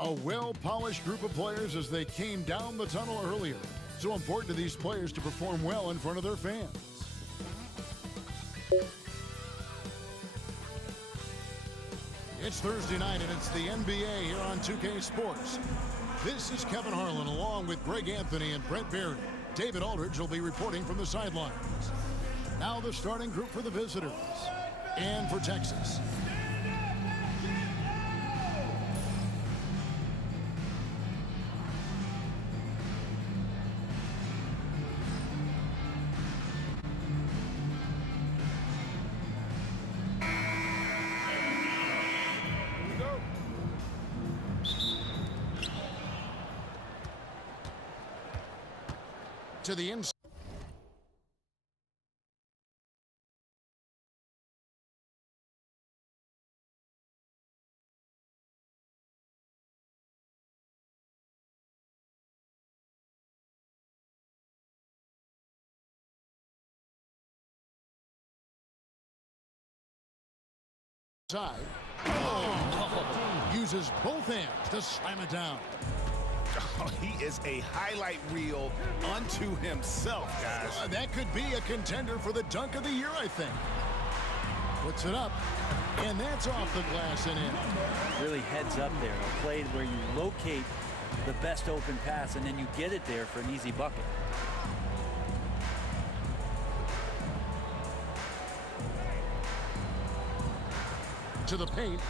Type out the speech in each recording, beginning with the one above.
A well-polished group of players as they came down the tunnel earlier. So important to these players to perform well in front of their fans. It's Thursday night and it's the NBA here on 2K Sports. This is Kevin Harlan along with Greg Anthony and Brent Barry. David Aldridge will be reporting from the sidelines. Now the starting group for the visitors. And for Texas. To the inside. Oh. Uses both hands to slam it down. Oh, he is a highlight reel unto himself, guys. That could be a contender for the dunk of the year, I think. Puts it up, and that's off the glass and in. Really heads up there. A play where you locate the best open pass, and then you get it there for an easy bucket. To the paint.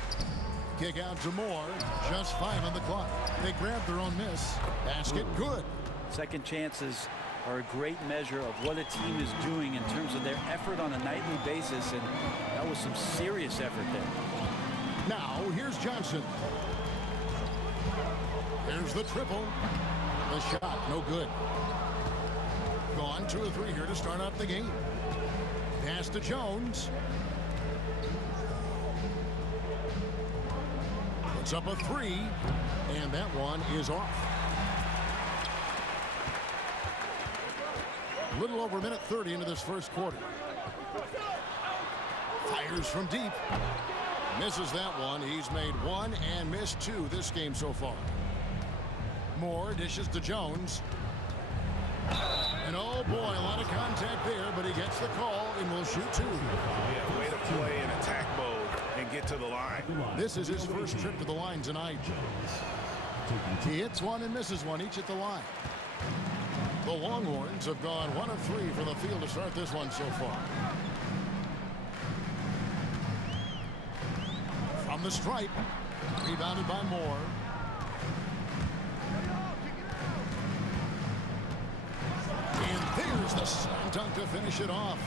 Kick out to Moore. Just 5 on the clock. They grab their own miss. Basket good. Second chances are a great measure of what a team is doing in terms of their effort on a nightly basis, and that was some serious effort there. Now here's Johnson. There's the triple. The shot no good. Gone 2 of 3 here to start out the game. Pass to Jones. It's up a 3, and that one is off. A little over a minute 30 into this first quarter. Fires from deep. Misses that one. He's made 1 and missed 2 this game so far. Moore dishes to Jones. And oh boy, a lot of contact there, but he gets the call and will shoot 2. Yeah, way to play in attack mode and get to the line. This is his first trip to the line tonight. He hits 1 and misses 1 each at the line. The Longhorns have gone 1 of 3 from the field to start this one so far. From the stripe, rebounded by Moore. And there's the slam dunk to finish it off.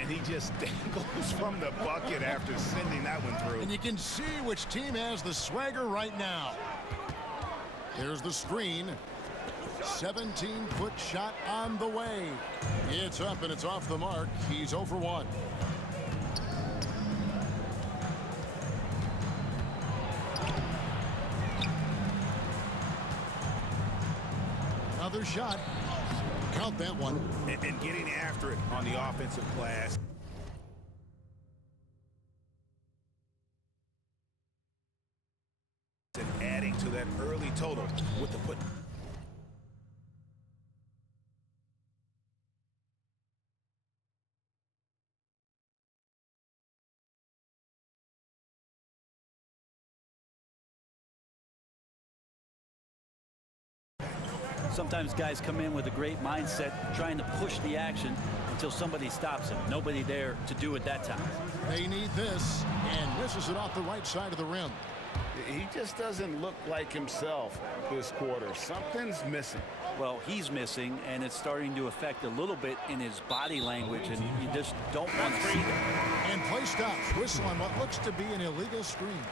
And he just dangles from the bucket after sending that one through. And you can see which team has the swagger right now. There's the screen. 17-foot shot on the way. It's up and it's off the mark. He's 0 for 1. Another shot. Count that one. And getting after it on the offensive glass. And adding to that early total with the put. Sometimes guys come in with a great mindset trying to push the action until somebody stops him. Nobody there to do it that time. They need this, and misses it off the right side of the rim. He just doesn't look like himself this quarter. Something's missing. Well, he's missing, and it's starting to affect a little bit in his body language, and you just don't want to see that. And play stops. Whistle on what looks to be an illegal screen.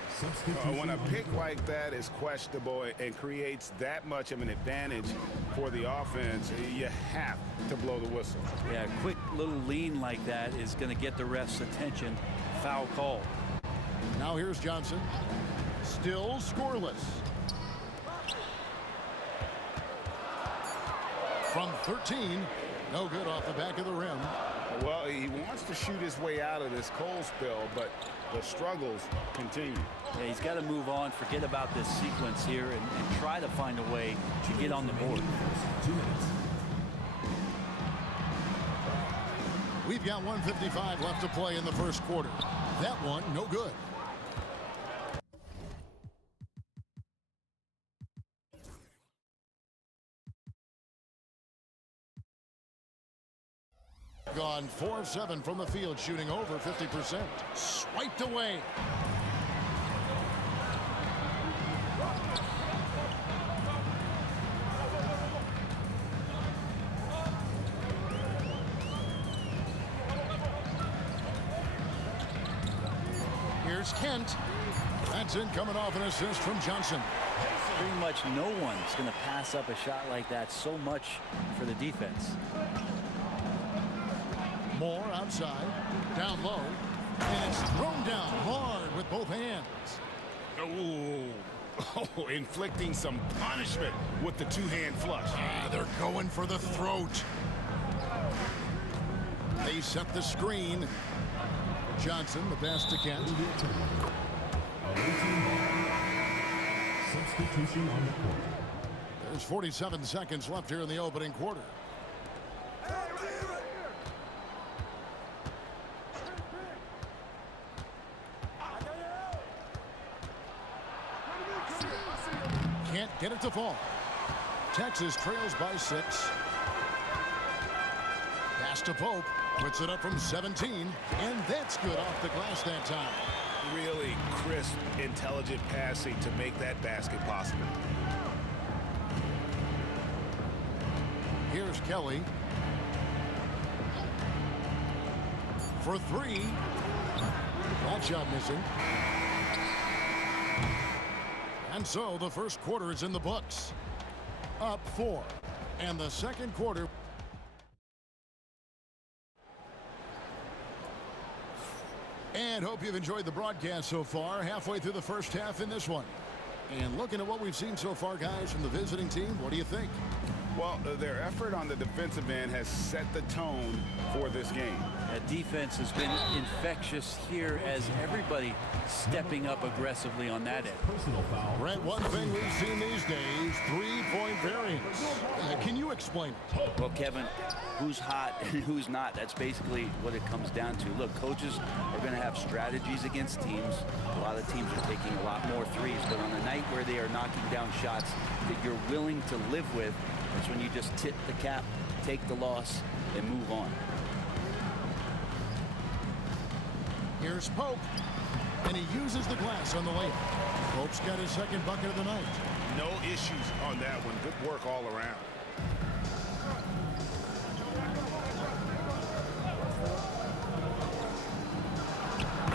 When a pick like that is questionable and creates that much of an advantage for the offense, you have to blow the whistle. Yeah, a quick little lean like that is going to get the ref's attention. Foul call. Now here's Johnson. Still scoreless. From 13, no good off the back of the rim. Well, he wants to shoot his way out of this cold spell, but the struggles continue. Yeah, he's got to move on, forget about this sequence here, and try to find a way to get on the board. 2 minutes. We've got 1:55 left to play in the first quarter. That one, no good. Gone 4 of 7 from the field, shooting over 50%. Swiped away. Here's Kent. That's in, coming off an assist from Johnson. Pretty much no one's going to pass up a shot like that so much for the defense. Moore outside, down low, and it's thrown down hard with both hands. Oh, inflicting some punishment with the two-hand flush. They're going for the throat. They set the screen. Johnson, the pass to Kent. Substitution on the court. There's 47 seconds left here in the opening quarter. Can't get it to fall. Texas trails by 6. Pass to Pope. Puts it up from 17. And that's good off the glass that time. Really crisp, intelligent passing to make that basket possible. Here's Kelly. For 3. That shot missing. And so the first quarter is in the books. Up 4. And the second quarter. And hope you've enjoyed the broadcast so far. Halfway through the first half in this one. And looking at what we've seen so far, guys, from the visiting team, what do you think? Well, their effort on the defensive end has set the tone for this game. That defense has been infectious here as everybody stepping up aggressively on that end. Personal foul. Brent, one thing we've seen these days, three-point variance. Can you explain it? Well, Kevin, who's hot and who's not, that's basically what it comes down to. Look, coaches are going to have strategies against teams. A lot of teams are taking a lot more threes, but on a night where they are knocking down shots that you're willing to live with, that's when you just tip the cap, take the loss, and move on. Here's Pope, and he uses the glass on the layup. Pope's got his second bucket of the night. No issues on that one. Good work all around.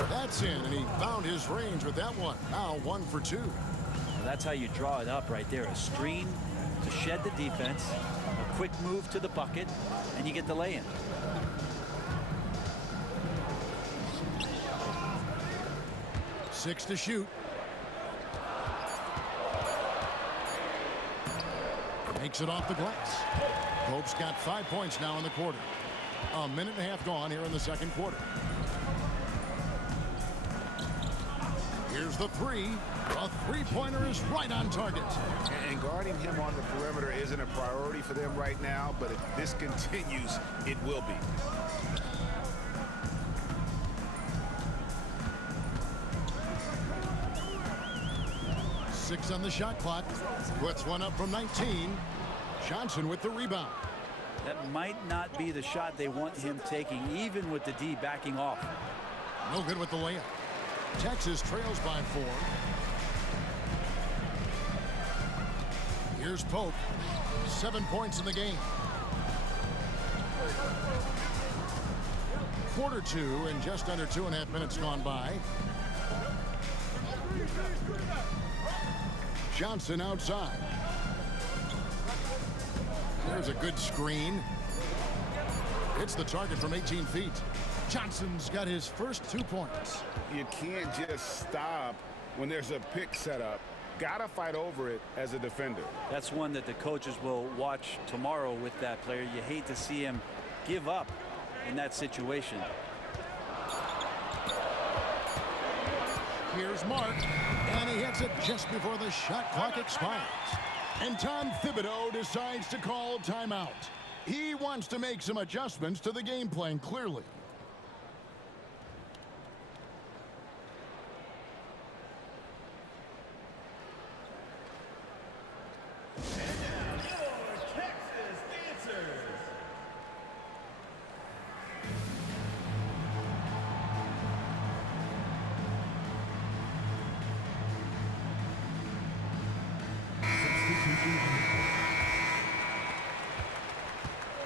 That's in, and he found his range with that one. Now 1 for 2. Well, that's how you draw it up right there. A screen to shed the defense, a quick move to the bucket, and you get the lay-in. Six to shoot. Makes it off the glass. Pope's got 5 points now in the quarter. A minute and a half gone here in the second quarter. Here's the 3. A three-pointer is right on target. And guarding him on the perimeter isn't a priority for them right now, but if this continues, it will be. Six on the shot clock. Puts one up from 19. Johnson with the rebound. That might not be the shot they want him taking, even with the D backing off. No good with the layup. Texas trails by 4. Here's Pope. 7 points in the game. Quarter 2 and just under 2.5 minutes gone by. Johnson outside. There's a good screen. It's the target from 18 feet. Johnson's got his first 2 points. You can't just stop when there's a pick set up. Gotta fight over it as a defender. That's one that the coaches will watch tomorrow with that player. You hate to see him give up in that situation. Here's Mark, and he hits it just before the shot clock expires. And Tom Thibodeau decides to call timeout. He wants to make some adjustments to the game plan, clearly.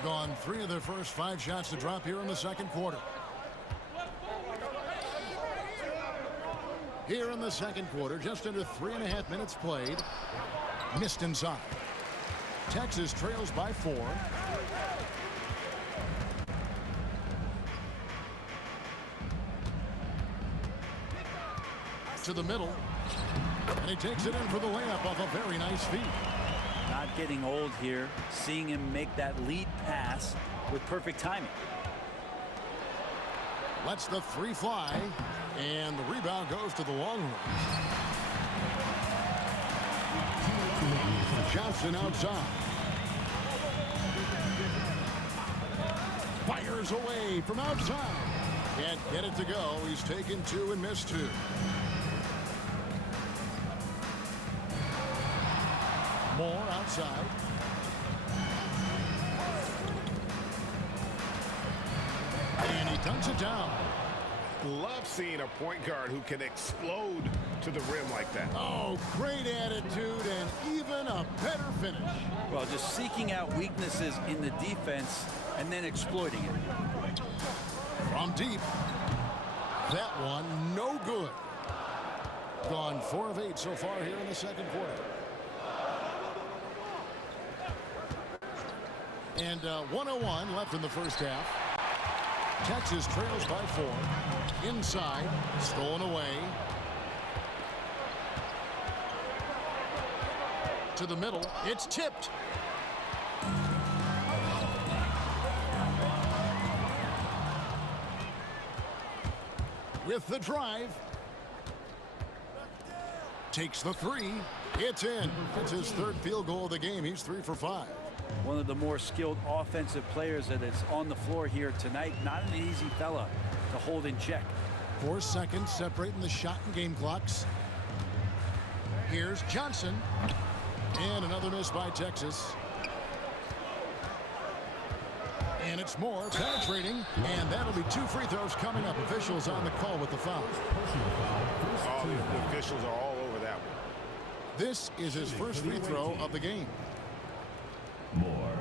Gone 3 of their first 5 shots to drop here in the second quarter. Here in the second quarter, just under 3.5 minutes played. Missed inside. Texas trails by 4. To the middle. And he takes it in for the layup off a very nice feed. Not getting old here, seeing him make that lead pass with perfect timing. Lets the 3 fly, and the rebound goes to the long range. Johnson outside. Fires away from outside. Can't get it to go. He's taken 2 and missed 2. Moore outside. And he dunks it down. Love seeing a point guard who can explode to the rim like that. Oh, great attitude and even a better finish. Well, just seeking out weaknesses in the defense and then exploiting it. From deep. That one no good. Gone 4 of 8 so far here in the second quarter. And 1:01 left in the first half. Texas trails by 4. Inside, stolen away. To the middle, it's tipped. With the drive. Takes the 3. It's in. It's his 3rd field goal of the game. He's 3 for 5. One of the more skilled offensive players that is on the floor here tonight. Not an easy fella to hold in check. 4 seconds separating the shot and game clocks. Here's Johnson. And another miss by Texas. And it's Moore penetrating. And that'll be 2 free throws coming up. Officials on the call with the foul. Oh, the officials are all over that one. This is his first free throw of the game. Moore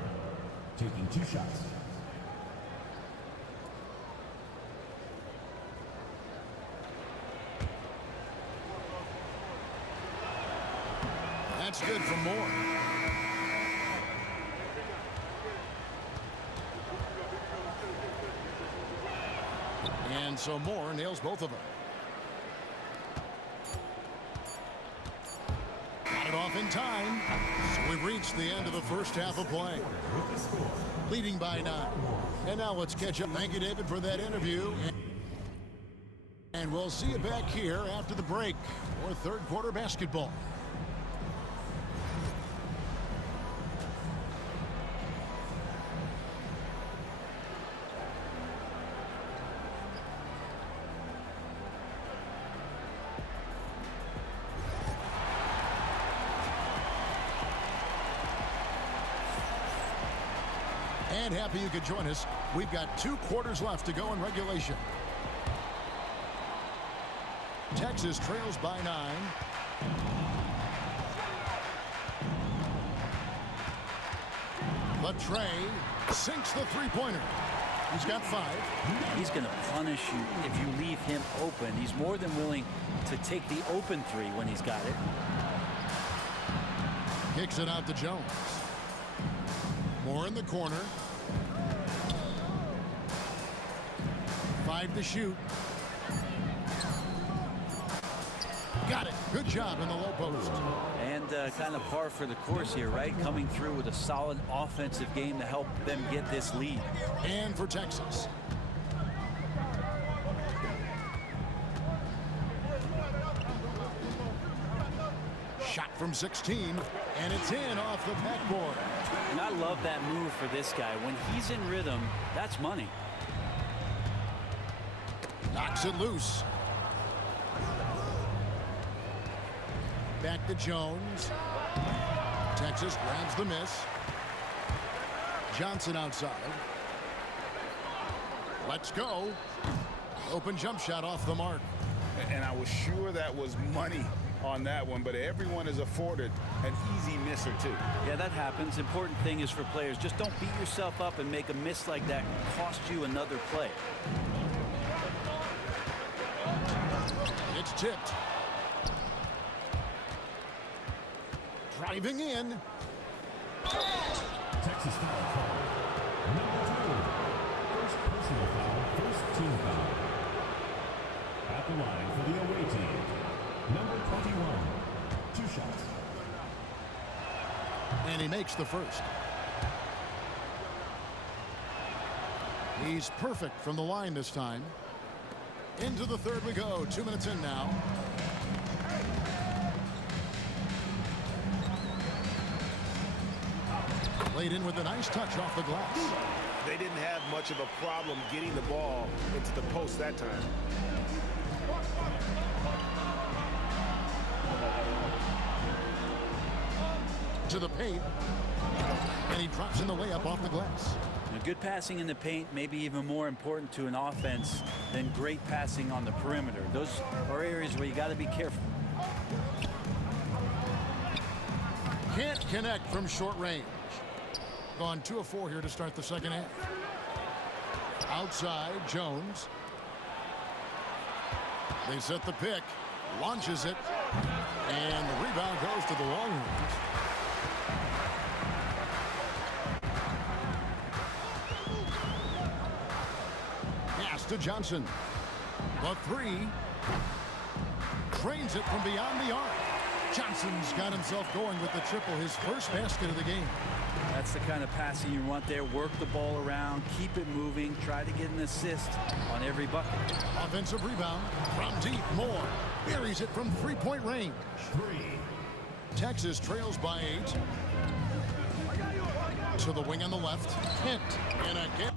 taking 2 shots. That's good for Moore. And so Moore nails both of them. Got it off in time. So we've reached the end of the first half of play. Leading by 9. And now let's catch up. Thank you, David, for that interview. And we'll see you back here after the break for third quarter basketball. And happy you could join us. We've got 2 quarters left to go in regulation. Texas trails by 9. Latrey sinks the three-pointer. He's got 5. He's going to punish you if you leave him open. He's more than willing to take the open 3 when he's got it. Kicks it out to Jones. Moore in the corner. 5 to shoot. Got it. Good job in the low post. And kind of par for the course here, right? Coming through with a solid offensive game to help them get this lead. And for Texas. Shot from 16, and it's in off the backboard. And I love that move for this guy. When he's in rhythm, that's money. Knocks it loose. Back to Jones. Texas grabs the miss. Johnson outside. Let's go. Open jump shot off the mark. And I was sure that was money on that one, but everyone is afforded an easy miss or 2. Yeah, that happens. Important thing is for players, just don't beat yourself up and make a miss like that cost you another play. It's tipped. Driving in. Texas foul call. Number 2. First personal foul, first team foul. At the line for the away team. Number 21. 2 shots. And he makes the first. He's perfect from the line this time. Into the third we go. 2 minutes in now. Laid in with a nice touch off the glass. They didn't have much of a problem getting the ball into the post that time. To the paint. And he drops in the layup off the glass. Now, good passing in the paint may be even more important to an offense than great passing on the perimeter. Those are areas where you got to be careful. Can't connect from short range. Gone 2 of 4 here to start the second half. Outside, Jones. They set the pick. Launches it. And the rebound goes to the Longhorns. Pass to Johnson. The 3. Drains it from beyond the arc. Johnson's got himself going with the triple, his first basket of the game. That's the kind of passing you want there. Work the ball around, keep it moving, try to get an assist on every bucket. Offensive rebound from deep. Moore buries it from 3-point range. 3. Texas trails by 8. To the wing on the left. Kent. And again.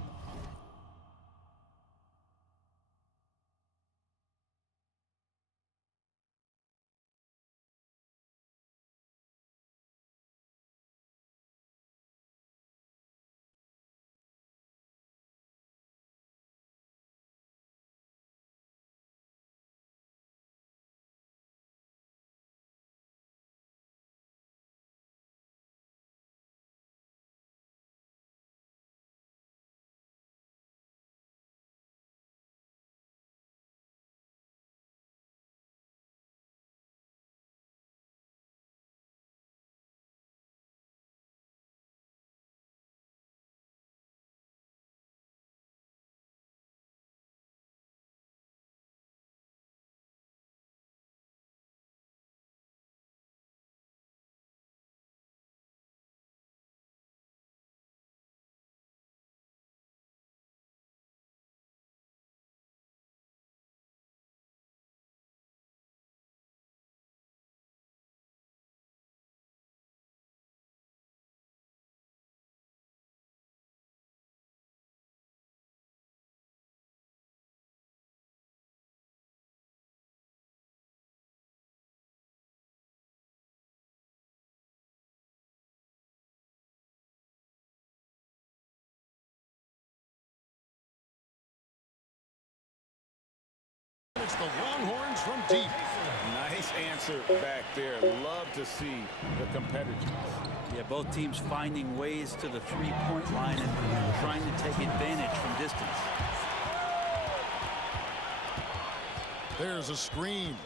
It's the Longhorns from deep. Nice answer. answer back there. Love to see the competitiveness. Yeah, both teams finding ways to the three-point line and trying to take advantage from distance. There's a screen.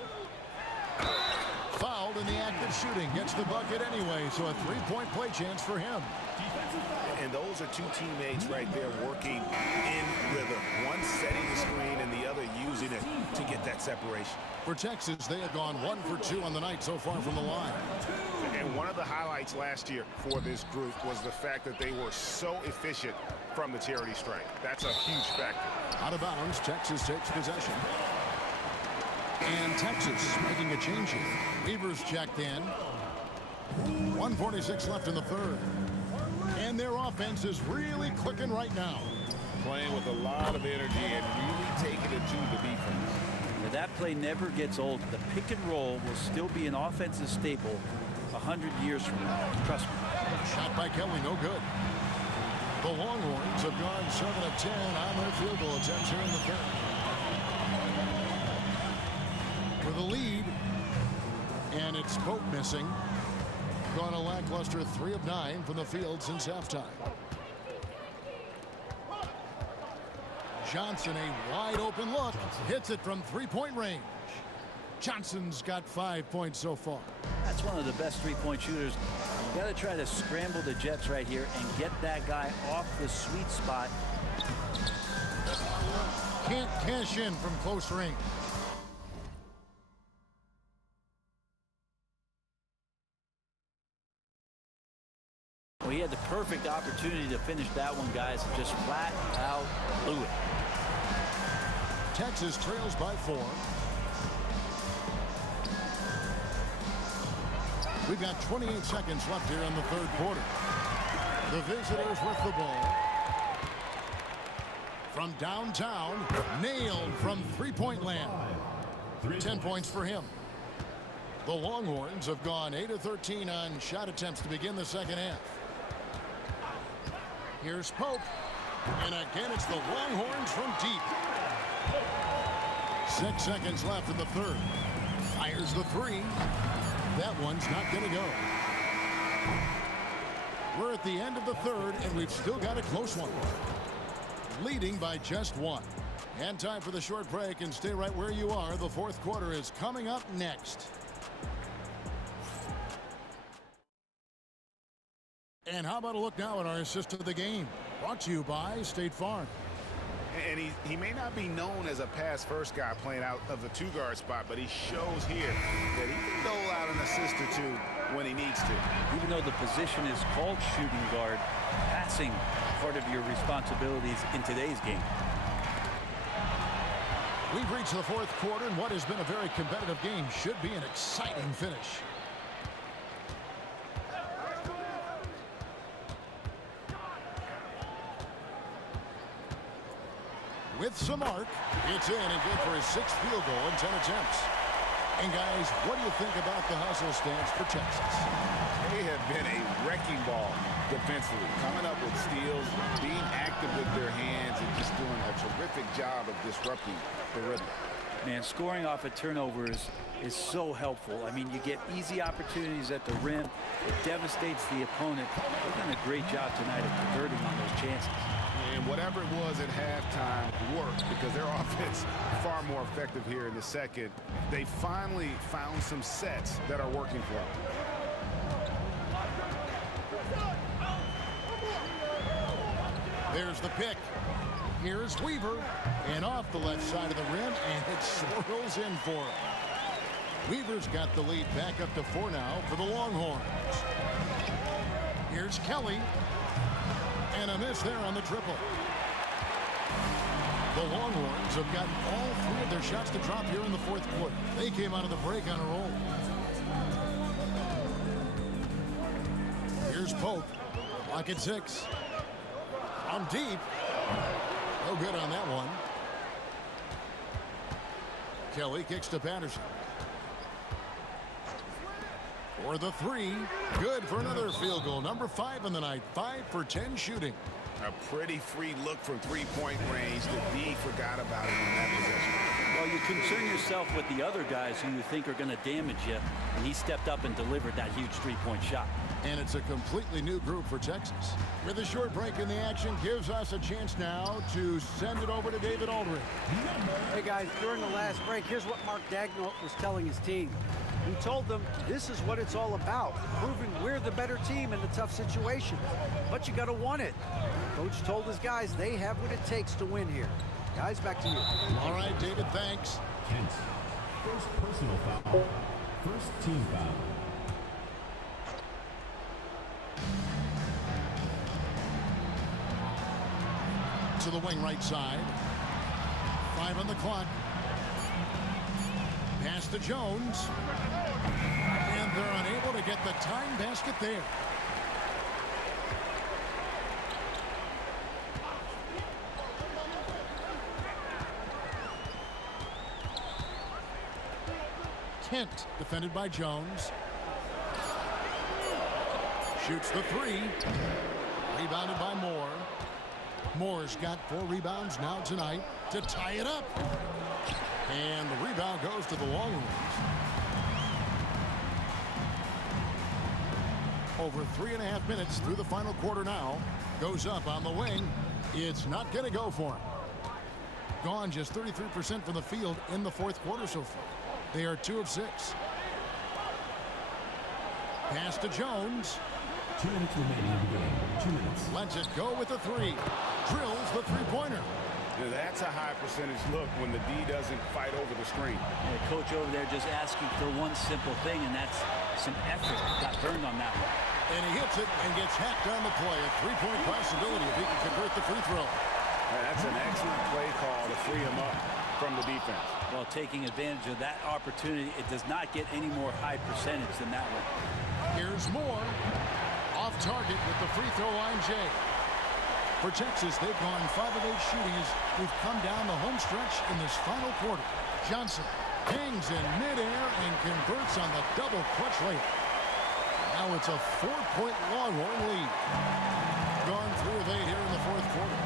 Fouled in the act of shooting. Gets the bucket anyway, so a three-point play chance for him. And those are two teammates right there working in rhythm. One setting the screen and the other using it to get that separation. For Texas, they have gone 1 for 2 on the night so far from the line. And one of the highlights last year for this group was the fact that they were so efficient from the charity stripe. That's a huge factor. Out of bounds, Texas takes possession. And Texas making a change here. Weaver's checked in. 1:46 left in the third. And their offense is really clicking right now. Playing with a lot of energy and really taking it to the defense. Now, that play never gets old. The pick and roll will still be an offensive staple 100 years from now. Trust me. Shot by Kelly, no good. The Longhorns have gone 7 of 10 on their field goal attempts here in the third. With a lead, and it's Pope missing. Gone a lackluster 3 of 9 from the field since halftime. Johnson, a wide open look, hits it from three-point range. Johnson's got 5 points so far. That's one of the best three-point shooters. You got to try to scramble the Jets right here and get that guy off the sweet spot. Can't cash in from close range. Well, he had the perfect opportunity to finish that one, guys, and just flat out blew it. Texas trails by 4. We've got 28 seconds left here in the third quarter. The visitors with the ball. From downtown, nailed from three-point land. 10 points for him. The Longhorns have gone 8 of 13 on shot attempts to begin the second half. Here's Pope. And again, it's the Longhorns from deep. 6 seconds left in the third. Fires the three. That one's not going to go. We're at the end of the third, and we've still got a close one. Leading by just 1. And time for the short break, and stay right where you are. The fourth quarter is coming up next. And how about a look now at our assist of the game? Brought to you by State Farm. And he may not be known as a pass-first guy playing out of the two-guard spot, but he shows here that he can dole out an assist or two when he needs to. Even though the position is called shooting guard, passing part of your responsibilities in today's game. We've reached the fourth quarter, and what has been a very competitive game should be an exciting finish. With some arc, it's in and good for his 6th field goal in 10 attempts. And guys, what do you think about the hustle stance for Texas? They have been a wrecking ball defensively, coming up with steals, being active with their hands, and just doing a terrific job of disrupting the rhythm. Man, scoring off of turnovers is so helpful. I mean, you get easy opportunities at the rim. It devastates the opponent. They've done a great job tonight of converting on those chances. And whatever it was at halftime worked because their offense far more effective here in the second. They finally found some sets that are working for them. There's the pick. Here's Weaver. And off the left side of the rim, and it swirls in for him. Weaver's got the lead back up to 4 now for the Longhorns. Here's Kelly. And a miss there on the triple. The Longhorns have gotten all 3 of their shots to drop here in the fourth quarter. They came out of the break on a roll. Here's Pope. Clock at 6. On deep. No good on that one. Kelly kicks to Patterson. For the 3. Good for another field goal. Number 5 in the night. 5 for 10 shooting. A pretty free look from three-point range. The D forgot about it on that possession. Well, you concern yourself with the other guys who you think are going to damage you, and he stepped up and delivered that huge three-point shot. And it's a completely new group for Texas. With a short break in the action, gives us a chance now to send it over to David Aldridge. Hey guys, during the last break, here's what Mark Daigneault was telling his team. He told them this is what it's all about, proving we're the better team in the tough situation. But you got to want it. Coach told his guys they have what it takes to win here. Guys, back to you. All right, David, thanks. Kent. First personal foul. First team foul. To the wing right side. 5 on the clock. Pass to Jones. And they're unable to get the tying basket there. Kent, defended by Jones. Shoots the 3. Rebounded by Moore. Moore's got 4 rebounds now tonight to tie it up. And the rebound goes to the Long Wings. Over 3.5 minutes through the final quarter now. Goes up on the wing. It's not going to go for him. Gone just 33% from the field in the fourth quarter so far. They are 2 of 6. Pass to Jones. 2 minutes remaining in the game. 2 minutes. Lets it go with the 3. Drills the three-pointer. Now, that's a high percentage look when the D doesn't fight over the screen. And the coach over there just asking for one simple thing, and that's some effort. Got burned on that one. And he hits it and gets hacked on the play. A 3-point possibility if he can convert the free throw. That's an excellent play call to free him up from the defense. Well, taking advantage of that opportunity, it does not get any more high percentage than that one. Here's Moore. Off target with the free throw line, Jay. For Texas, they've gone 5 of 8 shooting as we've come down the home stretch in this final quarter. Johnson hangs in midair and converts on the double clutch layup. Now it's a 4-point Longhorn lead. Gone 3 of 8 here in the fourth quarter.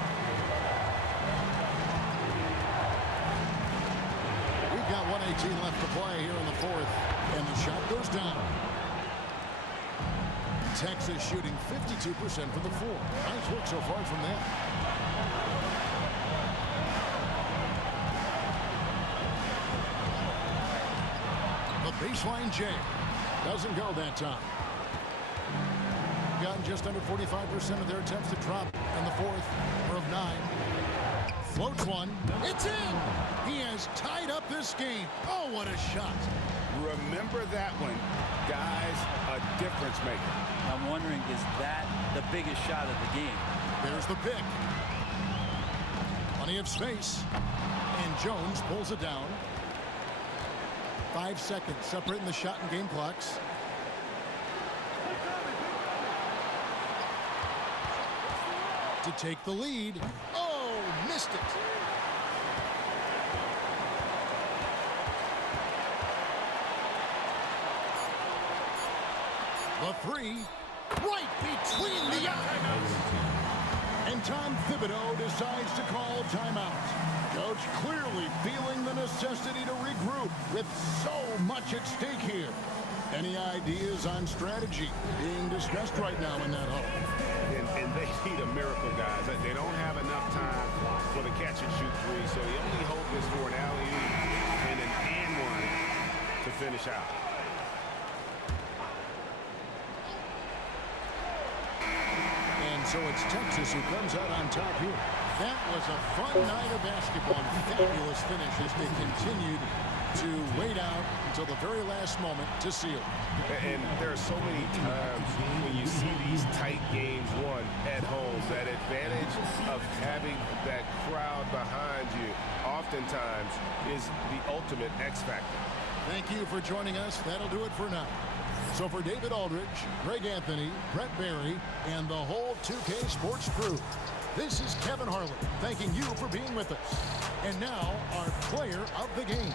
We've got 1:18 left to play here in the fourth, and the shot goes down. Texas shooting 52% from the floor. Nice work so far from them. The baseline jam doesn't go that time. Gotten just under 45% of their attempts to drop in the fourth. 4 of 9. Floats one. It's in. He has tied up this game. Oh, what a shot. Remember that one. Guys, a difference maker. I'm wondering, is that the biggest shot of the game? There's the pick. Plenty of space. And Jones pulls it down. 5 seconds separating the shot and game clocks. To take the lead. Oh, missed it. The 3, right between the eyes. And Tom Thibodeau decides to call timeout. Coach clearly feeling the necessity to regroup with so much at stake here. Any ideas on strategy being discussed right now in that huddle? And they need a miracle, guys. They don't have enough time for the catch-and-shoot 3, so the only hope is for an alley-oop and an and-one to finish out. So it's Texas who comes out on top here. That was a fun night of basketball. Fabulous finish as they continued to wait out until the very last moment to seal. And there are so many times when you see these tight games won at home, that advantage of having that crowd behind you oftentimes is the ultimate X factor. Thank you for joining us. That'll do it for now. So for David Aldridge, Greg Anthony, Brent Barry, and the whole 2K Sports crew, this is Kevin Harlan thanking you for being with us. And now, our player of the game.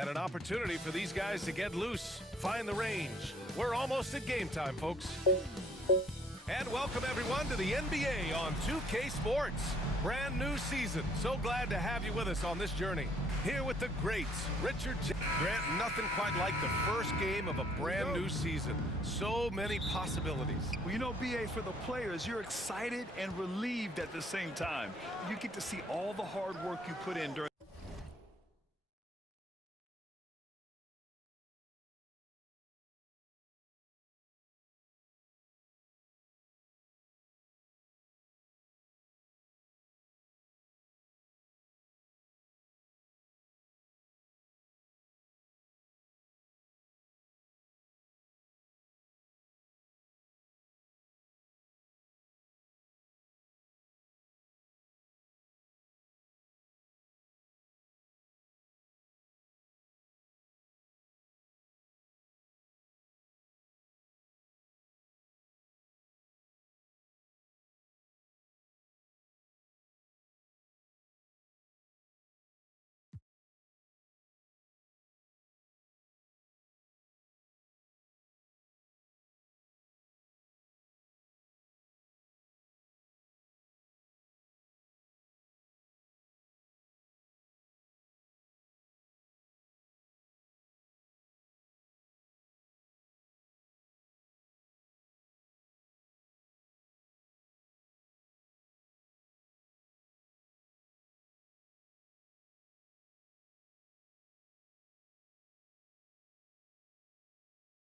And an opportunity for these guys to get loose, find the range. We're almost at game time, folks. And welcome everyone to the NBA on 2K Sports. Brand new season. So glad to have you with us on this journey. Here with the greats, Richard Grant, nothing quite like the first game of a brand new season. So many possibilities. Well, you know, BA, for the players, you're excited and relieved at the same time. You get to see all the hard work you put in during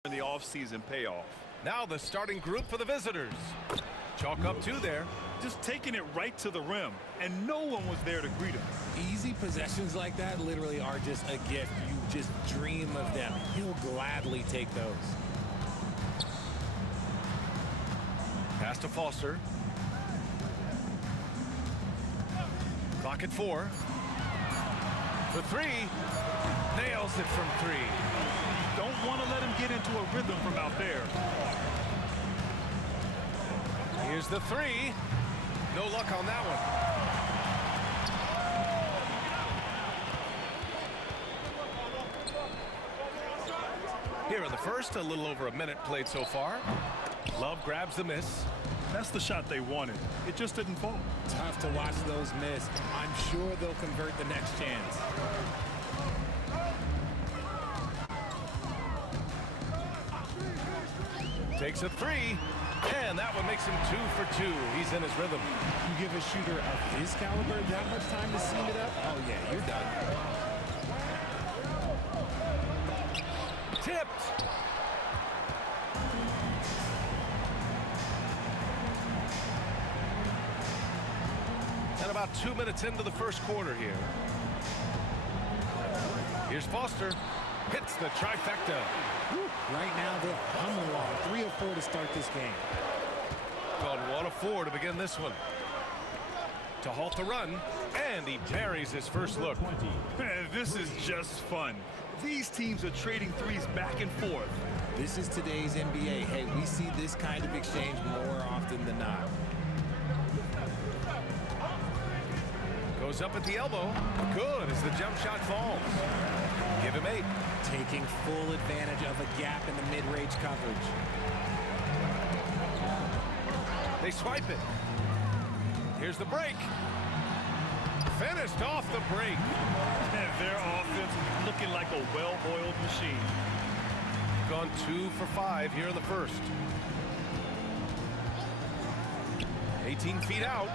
the offseason payoff. Now the starting group for the visitors. Chalk up two there. Just taking it right to the rim, and no one was there to greet him. Easy possessions like that literally are just a gift. You just dream of them. He'll gladly take those. Pass to Foster. Clock at 4. For 3. Nails it from 3. Don't want to let him get into a rhythm from out there. Here's the 3. No luck on that one. Here in the first, a little over a minute played so far. Love grabs the miss. That's the shot they wanted. It just didn't fall. Tough to watch those miss. I'm sure they'll convert the next chance. Takes a 3, and that one makes him 2 for 2. He's in his rhythm. You give a shooter of his caliber that much time to seam it up? Oh, yeah, you're done. Tipped. And about 2 minutes into the first quarter here. Here's Foster. Hits the trifecta. Right now, they're humming along. 3 of 4 to start this game. Gone 1 of 4 to begin this one. To halt the run, and he buries his first look. Man, this is just fun. These teams are trading threes back and forth. This is today's NBA. Hey, we see this kind of exchange more often than not. Goes up at the elbow. Good as the jump shot falls. Give him 8. Taking full advantage of a gap in the mid-range coverage. They swipe it. Here's the break. Finished off the break. And their offense looking like a well-oiled machine. Gone 2 for 5 here in the first. 18 feet out.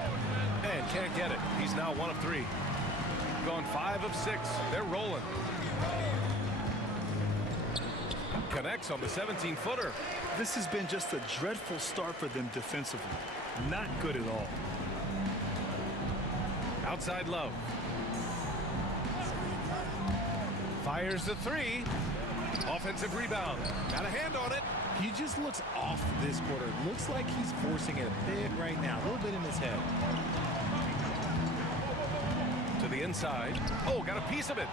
And can't get it. He's now 1 of 3. Gone 5 of 6. They're rolling. Connects on the 17-footer. This has been just a dreadful start for them defensively. Not good at all. Outside Love. Fires the 3. Offensive rebound. Got a hand on it. He just looks off this quarter. Looks like he's forcing it a bit right now. A little bit in his head. To the inside. Oh, got a piece of it.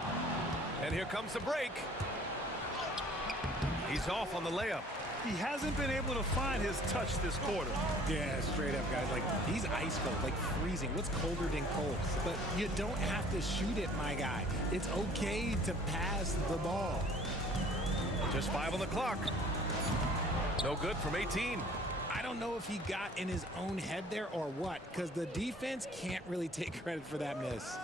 And here comes the break. He's off on the layup. He hasn't been able to find his touch this quarter. Yeah, straight up, guys. Like, he's ice cold, like freezing. What's colder than cold? But you don't have to shoot it, my guy. It's okay to pass the ball. Just 5 on the clock. No good from 18. I don't know if he got in his own head there or what, because the defense can't really take credit for that miss.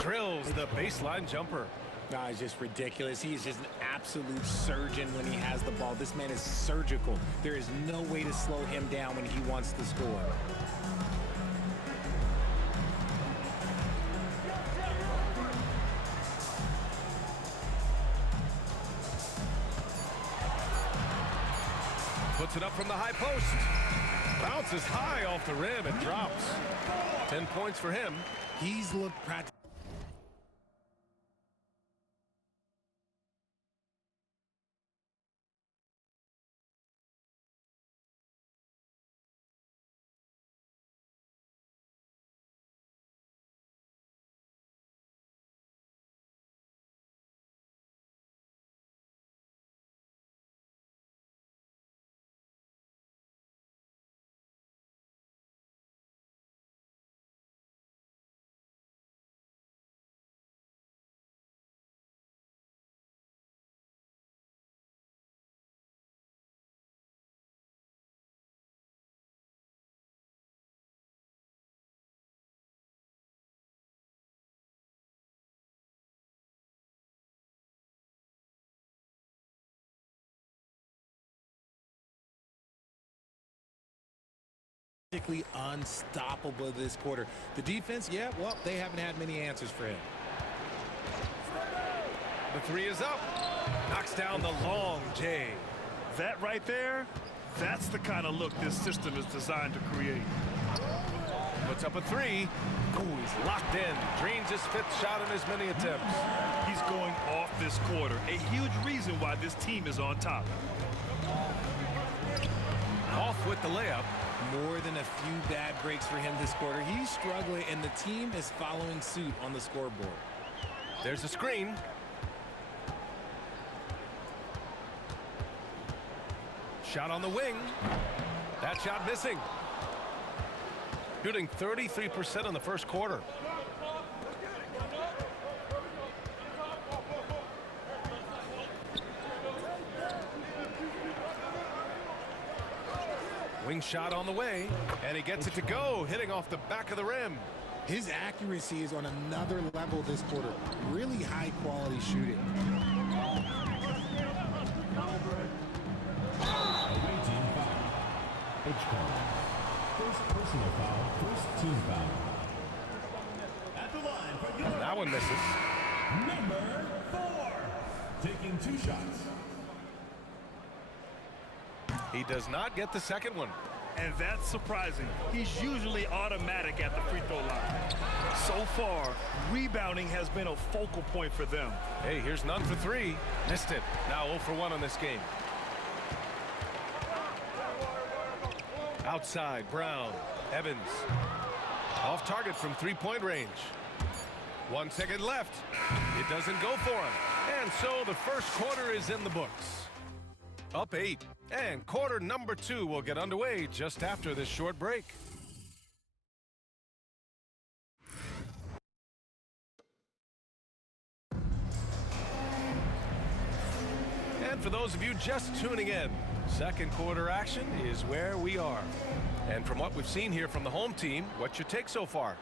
Drills the baseline jumper. Nah, it's just ridiculous. He is just an absolute surgeon when he has the ball. This man is surgical. There is no way to slow him down when he wants to score. Puts it up from the high post. Bounces high off the rim and drops. 10 points for him. He's looked practical. Unstoppable this quarter. The defense, yeah, well, they haven't had many answers for him. The three is up. Knocks down the long J. That right there, that's the kind of look this system is designed to create. Puts up a three. Ooh, he's locked in. Drains his 5th shot in as many attempts. He's going off this quarter. A huge reason why this team is on top. Off with the layup. More than a few bad breaks for him this quarter. He's struggling, and the team is following suit on the scoreboard. There's a screen. Shot on the wing. That shot missing. Shooting 33% in the first quarter. Wing shot on the way, and he gets it to go, hitting off the back of the rim. His accuracy is on another level this quarter. Really high quality shooting. Away team foul. H call. First personal foul, first team foul. At the line for your That one misses. number 4. Taking 2 shots. He does not get the second one. And that's surprising. He's usually automatic at the free throw line. So far, rebounding has been a focal point for them. Hey, here's none for 3. Missed it. Now 0 for 1 on this game. Outside, Brown. Evans. Off target from 3-point range. 1 second left. It doesn't go for him. And so the first quarter is in the books. Up 8. And quarter number 2 will get underway just after this short break. And for those of you just tuning in, second quarter action is where we are. And from what we've seen here from the home team, what's your take so far?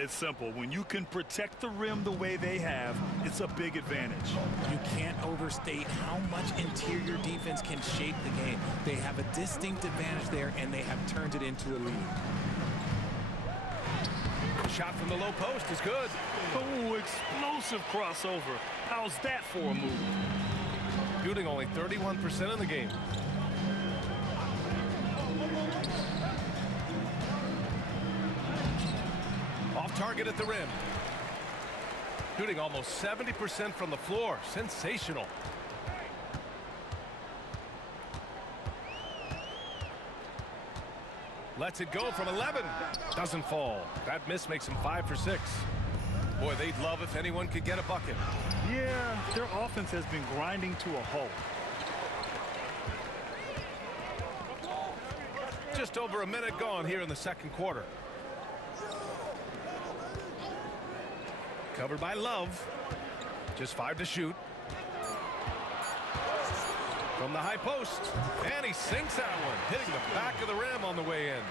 It's simple. When you can protect the rim the way they have, it's a big advantage. You can't overstate how much interior defense can shape the game. They have a distinct advantage there, and they have turned it into a lead. Shot from the low post is good. Oh, explosive crossover. How's that for a move? Shooting only 31% in the game. Off target at the rim. Shooting almost 70% from the floor. Sensational. Lets it go from 11. Doesn't fall. That miss makes him 5 for 6. Boy, they'd love if anyone could get a bucket. Yeah, their offense has been grinding to a halt. Just over a minute gone here in the second quarter. Covered by Love. Just 5 to shoot. From the high post. And he sinks that one, hitting the back of the rim on the way in.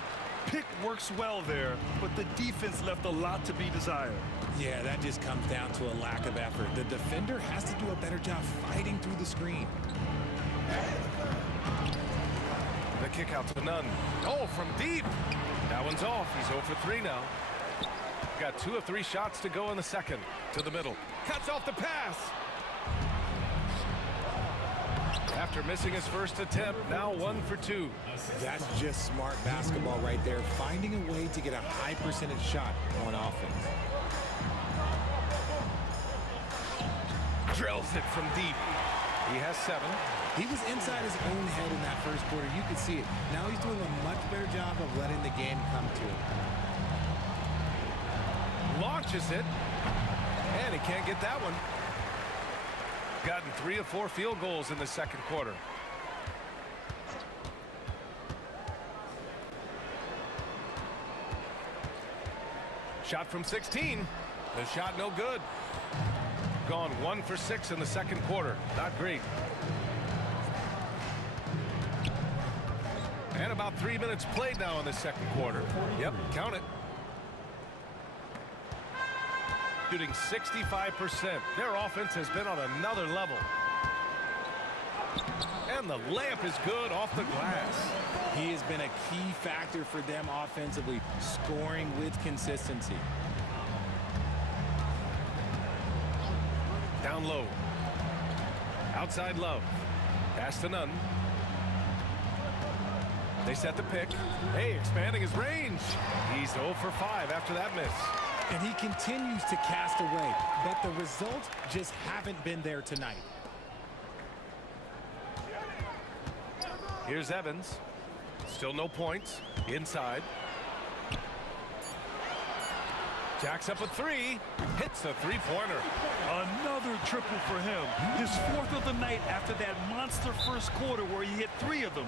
Pick works well there, but the defense left a lot to be desired. Yeah, that just comes down to a lack of effort. The defender has to do a better job fighting through the screen. The kick out to Nunn. Oh, from deep. That one's off. He's 0 for 3 now. Got 2 of 3 shots to go in the second. To the middle. Cuts off the pass. After missing his first attempt, now 1 for 2. That's just smart basketball right there. Finding a way to get a high percentage shot on offense. Drills it from deep. He has 7. He was inside his own head in that first quarter. You could see it. Now he's doing a much better job of letting the game come to him. Launches it. And he can't get that one. Gotten 3 of 4 field goals in the second quarter. Shot from 16. The shot no good. Gone 1 for 6 in the second quarter. Not great. And about 3 minutes played now in the second quarter. Yep, count it. Shooting 65%. Their offense has been on another level. And the layup is good off the glass. He has been a key factor for them offensively, scoring with consistency. Down low. Outside Love. Pass to Nunn. They set the pick. Hey, expanding his range. He's 0 for 5 after that miss. And he continues to cast away, but the results just haven't been there tonight. Here's Evans. Still no points. Inside. Jacks up a 3. Hits the 3-pointer. Another triple for him. His 4th of the night after that monster first quarter where he hit 3 of them.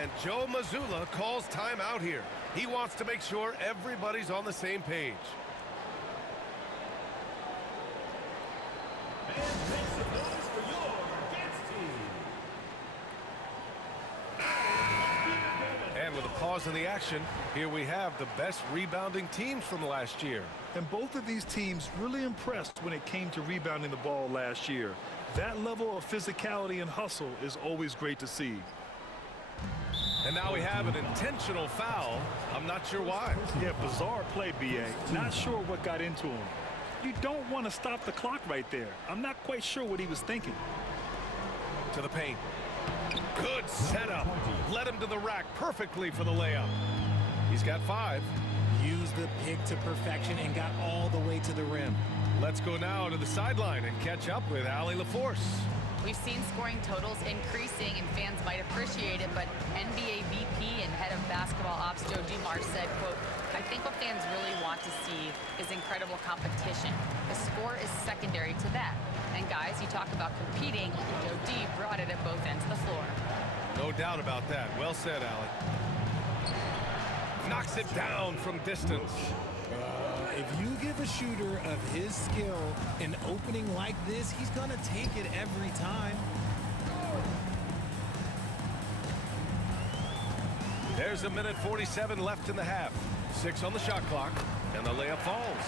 And Joe Mazzulla calls timeout here. He wants to make sure everybody's on the same page. And with a pause in the action, here we have the best rebounding teams from last year. And both of these teams really impressed when it came to rebounding the ball last year. That level of physicality and hustle is always great to see. And now we have an intentional foul. I'm not sure why. Yeah, bizarre play, B.A. Not sure what got into him. You don't want to stop the clock right there. I'm not quite sure what he was thinking. To the paint. Good setup. Led him to the rack perfectly for the layup. He's got 5. Used the pick to perfection and got all the way to the rim. Let's go now to the sideline and catch up with Allie LaForce. We've seen scoring totals increasing, and fans might appreciate it, but NBA VP and head of basketball ops Joe Dumars said, quote, "I think what fans really want to see is incredible competition. The score is secondary to that. And guys, you talk about competing, Joe D brought it at both ends of the floor." No doubt about that. Well said, Allie. Knocks it down from distance. If you give a shooter of his skill an opening like this, he's going to take it every time. There's a minute 47 left in the half. 6 on the shot clock, and the layup falls.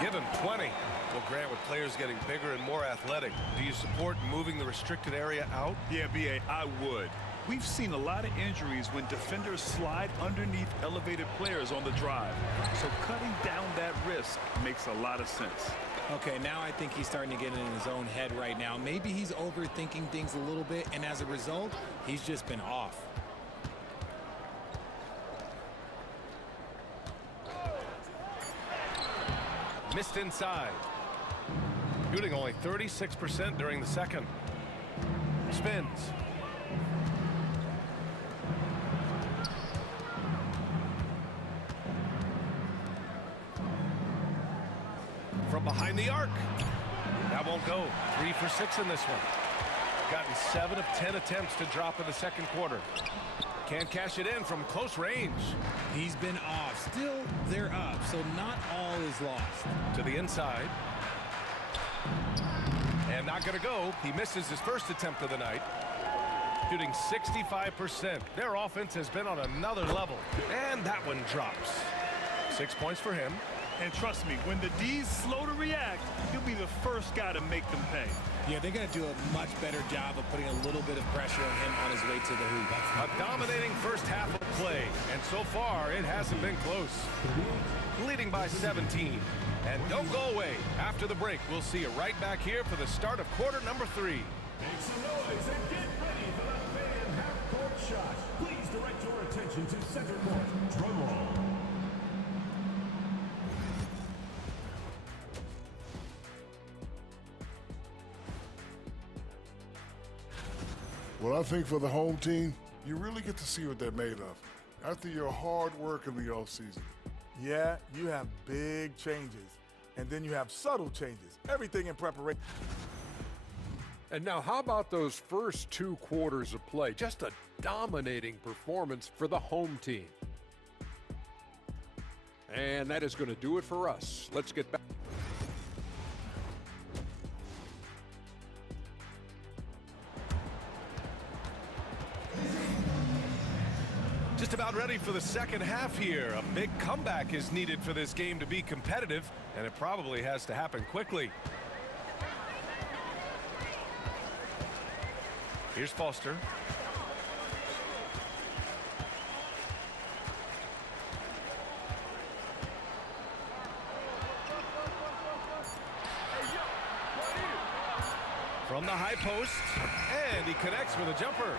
Give him 20. Well, Grant, with players getting bigger and more athletic, do you support moving the restricted area out? Yeah, B.A., I would. We've seen a lot of injuries when defenders slide underneath elevated players on the drive. So cutting down that risk makes a lot of sense. Okay, now I think he's starting to get in his own head right now. Maybe he's overthinking things a little bit, and as a result, he's just been off. Missed inside. Shooting only 36% during the second. Spins. From behind the arc. That won't go. 3 for 6 in this one. Gotten 7 of 10 attempts to drop in the second quarter. Can't cash it in from close range. He's been off. Still, they're up, so not all is lost. To the inside. And not going to go. He misses his first attempt of the night. Shooting 65%. Their offense has been on another level. And that one drops. 6 points for him. And trust me, when the D's slow to react, he'll be the first guy to make them pay. Yeah, they're going to do a much better job of putting a little bit of pressure on him on his way to the hoop. A dominating first half of play, and so far it hasn't been close. Leading by 17. And don't go away. After the break, we'll see you right back here for the start of quarter number 3. Make some noise and get ready for the fan half-court shot. Please direct your attention to center court. Drum roll. Well, I think for the home team, you really get to see what they're made of after your hard work in the offseason. Yeah, you have big changes, and then you have subtle changes. Everything in preparation. And now how about those first 2 quarters of play? Just a dominating performance for the home team. And that is going to do it for us. Let's get back. Just about ready for the second half here. A big comeback is needed for this game to be competitive, and it probably has to happen quickly. Here's Foster. From the high post, and he connects with a jumper.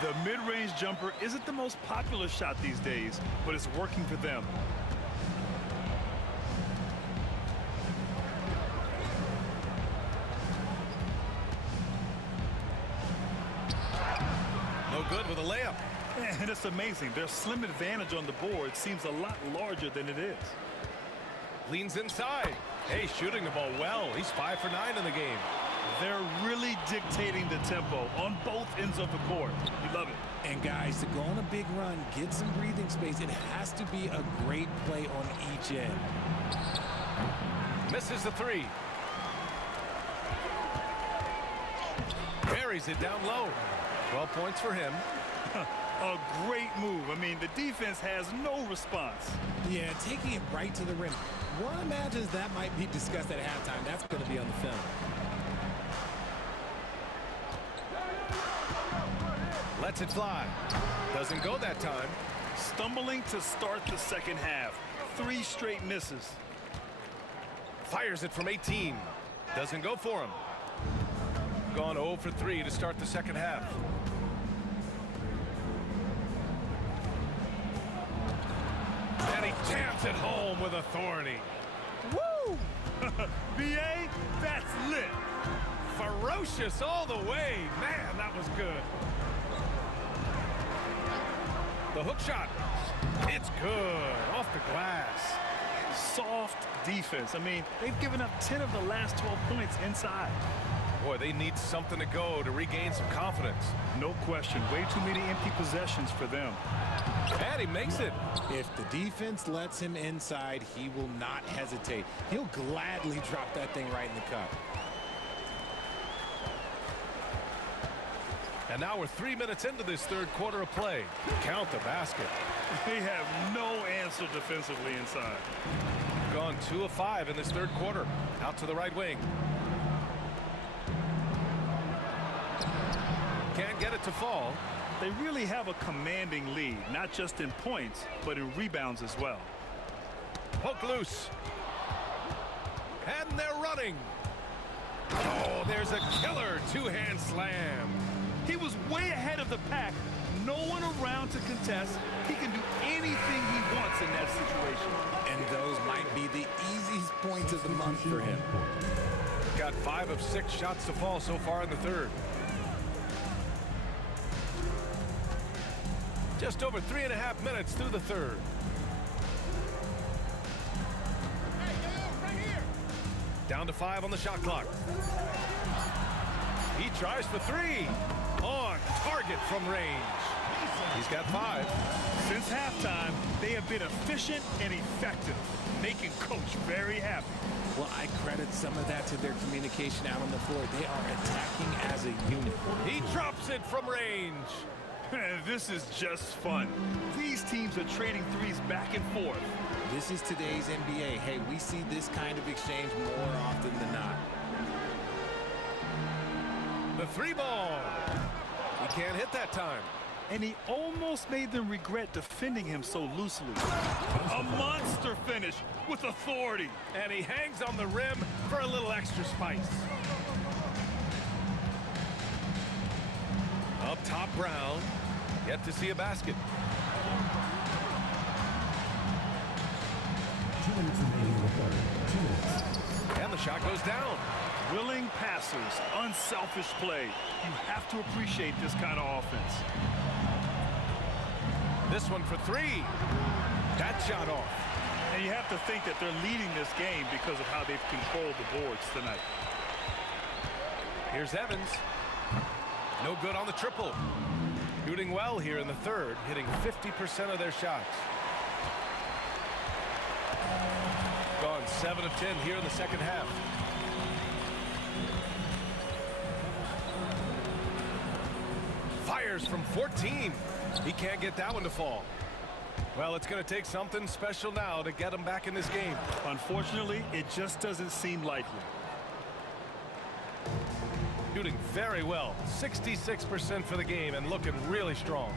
The mid-range jumper isn't the most popular shot these days, but it's working for them. No good with a layup. And it's amazing. Their slim advantage on the board seems a lot larger than it is. Leans inside. Hey, shooting the ball well. He's 5 for 9 in the game. They're really dictating the tempo on both ends of the court. We love it. And guys, to go on a big run, get some breathing space, it has to be a great play on each end. Misses the 3. Buries it down low. 12 points for him. A great move. I mean, the defense has no response. Yeah, taking it right to the rim. One imagines that might be discussed at halftime. That's going to be on the film. Lets it fly. Doesn't go that time. Stumbling to start the second half. 3 straight misses. Fires it from 18. Doesn't go for him. Gone 0 for 3 to start the second half. And he jams it home with authority. Woo! BA, that's lit. Ferocious all the way. Man, that was good. The hook shot. It's good. Off the glass. Soft defense. I mean, they've given up 10 of the last 12 points inside. Boy, they need something to go to regain some confidence. No question. Way too many empty possessions for them. And he makes it. If the defense lets him inside, he will not hesitate. He'll gladly drop that thing right in the cup. And now we're 3 minutes into this third quarter of play. Count the basket. They have no answer defensively inside. Gone 2 of 5 in this third quarter. Out to the right wing. Can't get it to fall. They really have a commanding lead, not just in points, but in rebounds as well. Poke loose. And they're running. Oh, there's a killer 2-hand slam. He was way ahead of the pack. No one around to contest. He can do anything he wants in that situation. And those might be the easiest points of the month for him. Got 5 of 6 shots to fall so far in the third. Just over 3.5 minutes through the third. Down to 5 on the shot clock. He tries for 3. On target from range. He's got 5. Since halftime, they have been efficient and effective, making Coach very happy. Well, I credit some of that to their communication out on the floor. They are attacking as a unit. He drops it from range. This is just fun. These teams are trading threes back and forth. This is today's NBA. Hey, we see this kind of exchange more often than not. The 3 ball. He can't hit that time. And he almost made them regret defending him so loosely. A monster finish with authority. And he hangs on the rim for a little extra spice. Up top, Brown. Yet to see a basket. 2 minutes remaining in the third. 2 minutes. And the shot goes down. Willing passers, unselfish play. You have to appreciate this kind of offense. This one for 3. That shot off. And you have to think that they're leading this game because of how they've controlled the boards tonight. Here's Evans. No good on the triple. Shooting well here in the third, hitting 50% of their shots. Gone 7 of 10 here in the second half. Fires from 14. He can't get that one to fall. Well, it's going to take something special now to get him back in this game. Unfortunately, it just doesn't seem likely. Shooting very well. 66% for the game and looking really strong.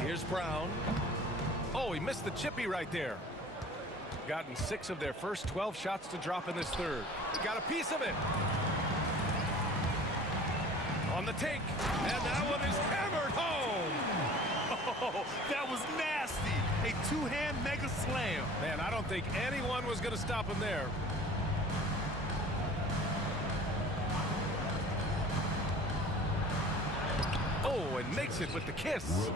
Here's Brown. Oh, he missed the chippy right there. Gotten 6 of their first 12 shots to drop in this third. He got a piece of it. On the take, and that one is hammered home. Oh, that was nasty. A 2-hand mega slam. Man, I don't think anyone was going to stop him there. Oh, and makes it with the kiss.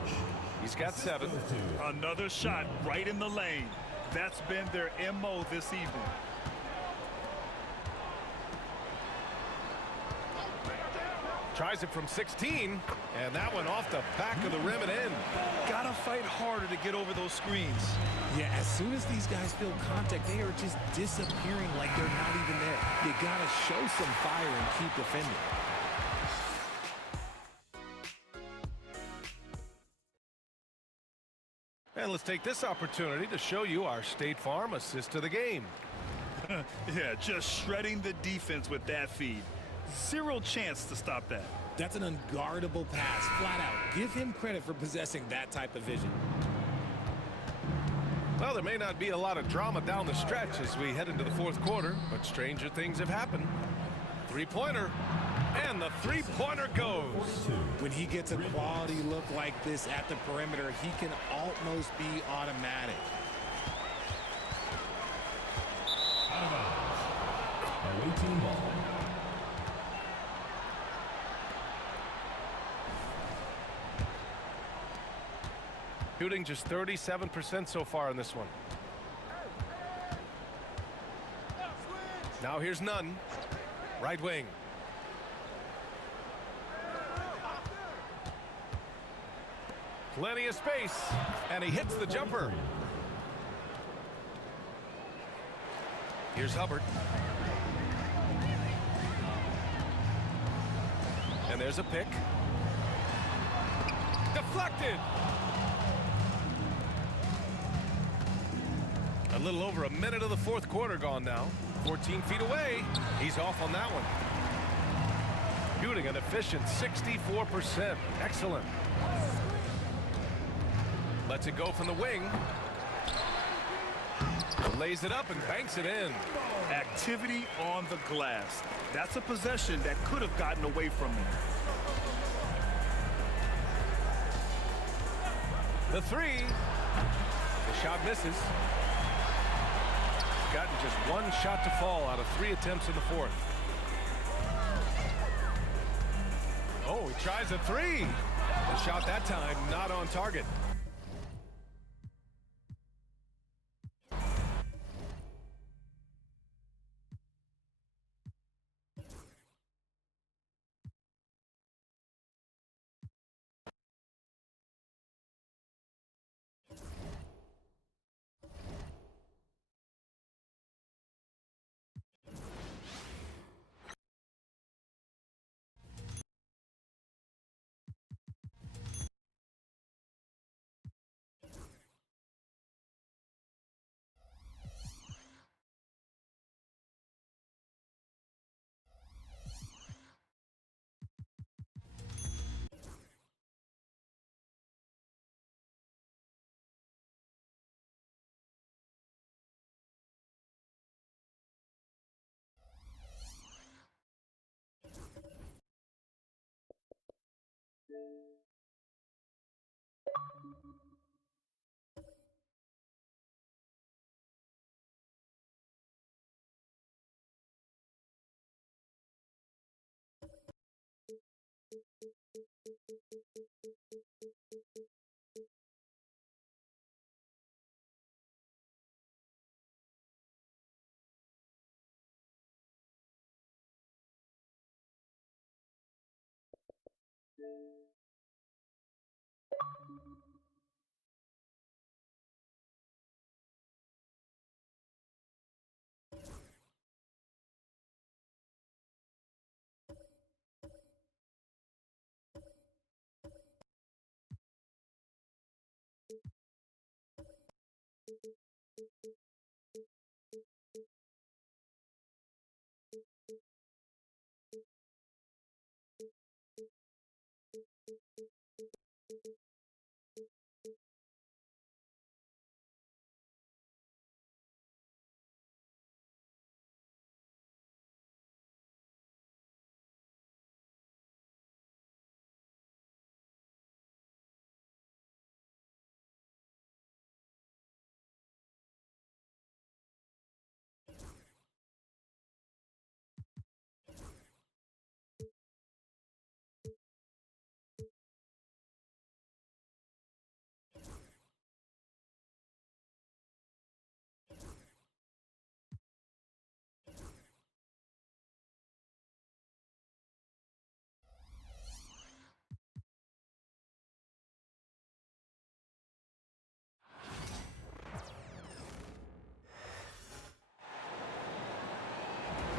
He's got 7. Another shot right in the lane. That's been their MO this evening. Tries it from 16, and that one off the back of the rim and in. Gotta fight harder to get over those screens. Yeah, as soon as these guys feel contact, they are just disappearing like they're not even there. You gotta show some fire and keep defending. And let's take this opportunity to show you our State Farm assist to the game. Yeah, just shredding the defense with that feed. Zero chance to stop that. That's an unguardable pass, flat out. Give him credit for possessing that type of vision. Well, there may not be a lot of drama down the stretch as we head into the fourth quarter, but stranger things have happened. 3-pointer, and the 3-pointer goes. When he gets a quality look like this at the perimeter, he can almost be automatic. Out of bounds. Away team ball. Shooting just 37% so far in this one. Now here's Nunn. Right wing. Plenty of space, and he hits the jumper. Here's Hubbard. And there's a pick. Deflected. A little over a minute of the fourth quarter gone now. 14 feet away. He's off on that one. Shooting an efficient 64%. Excellent. Lets it go from the wing. Lays it up and banks it in. Activity on the glass. That's a possession that could have gotten away from them. The 3. The shot misses. Gotten just 1 shot to fall out of 3 attempts in the fourth. Oh, he tries a 3. The shot that time not on target.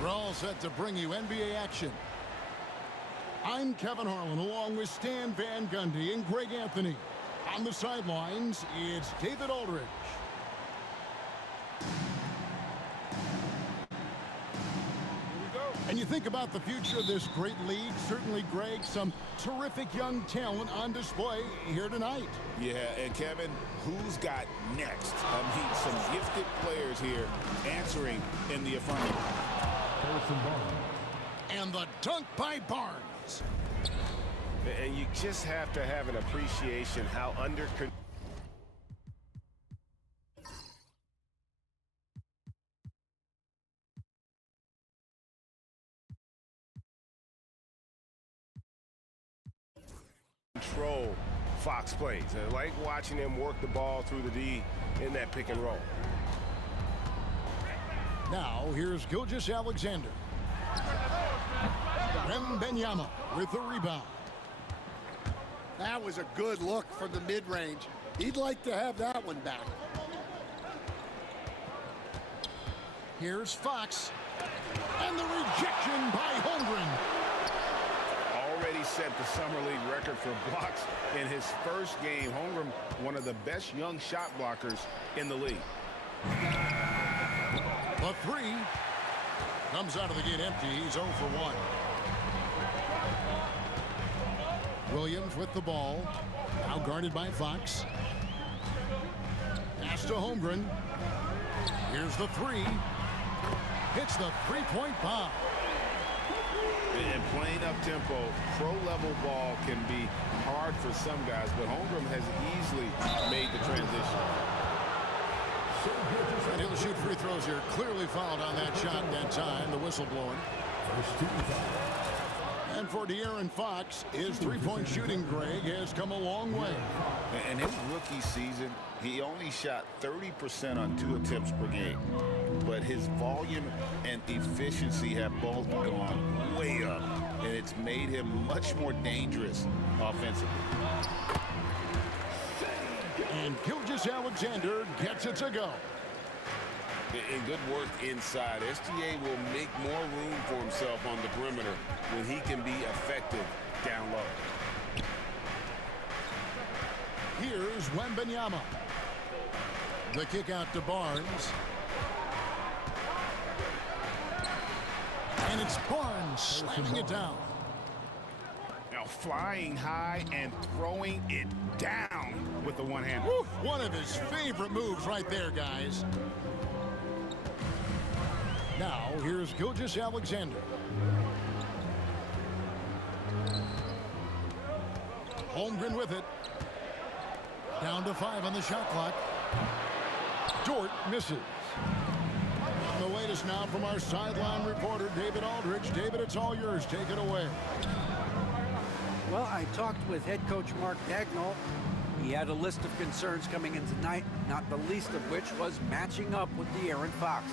We're all set to bring you NBA action. I'm Kevin Harlan along with Stan Van Gundy and Greg Anthony. On the sidelines, it's David Aldridge. And you think about the future of this great league, certainly, Greg, some terrific young talent on display here tonight. Yeah, and Kevin, who's got next? I mean, some gifted players here answering in the affirmative. And the dunk by Barnes. And you just have to have an appreciation how under control Fox plays. I like watching him work the ball through the D in that pick and roll. Now, here's Gilgeous-Alexander. Wembanyama with the rebound. That was a good look from the mid-range. He'd like to have that one back. Here's Fox. And the rejection by Holmgren. Already set the Summer League record for blocks in his first game. Holmgren, one of the best young shot blockers in the league. The three comes out of the gate empty. He's 0 for 1. Williams with the ball. Now guarded by Fox. Pass to Holmgren. Here's the three. Hits the three-point bomb. And playing up-tempo, pro-level ball can be hard for some guys, but Holmgren has easily made the transition. And he'll shoot free throws here. Clearly fouled on that shot that time. The whistle blowing. And for De'Aaron Fox, his three-point shooting, Greg, has come a long way. In his rookie season, he only shot 30% on 2 attempts per game. But his volume and efficiency have both gone way up. And it's made him much more dangerous offensively. And Gilgeous-Alexander gets it to go. And good work inside. SGA will make more room for himself on the perimeter when he can be effective down low. Here's Wembanyama. The kick out to Barnes. And it's Barnes slamming it down. Now flying high and throwing it down with the one hand. One of his favorite moves right there, guys. Now, here's Gilgeous-Alexander. Holmgren with it. Down to 5 on the shot clock. Dort misses. The latest now from our sideline reporter, David Aldridge. David, it's all yours. Take it away. Well, I talked with head coach Mark Daigneault. He had a list of concerns coming in tonight, not the least of which was matching up with De'Aaron Fox.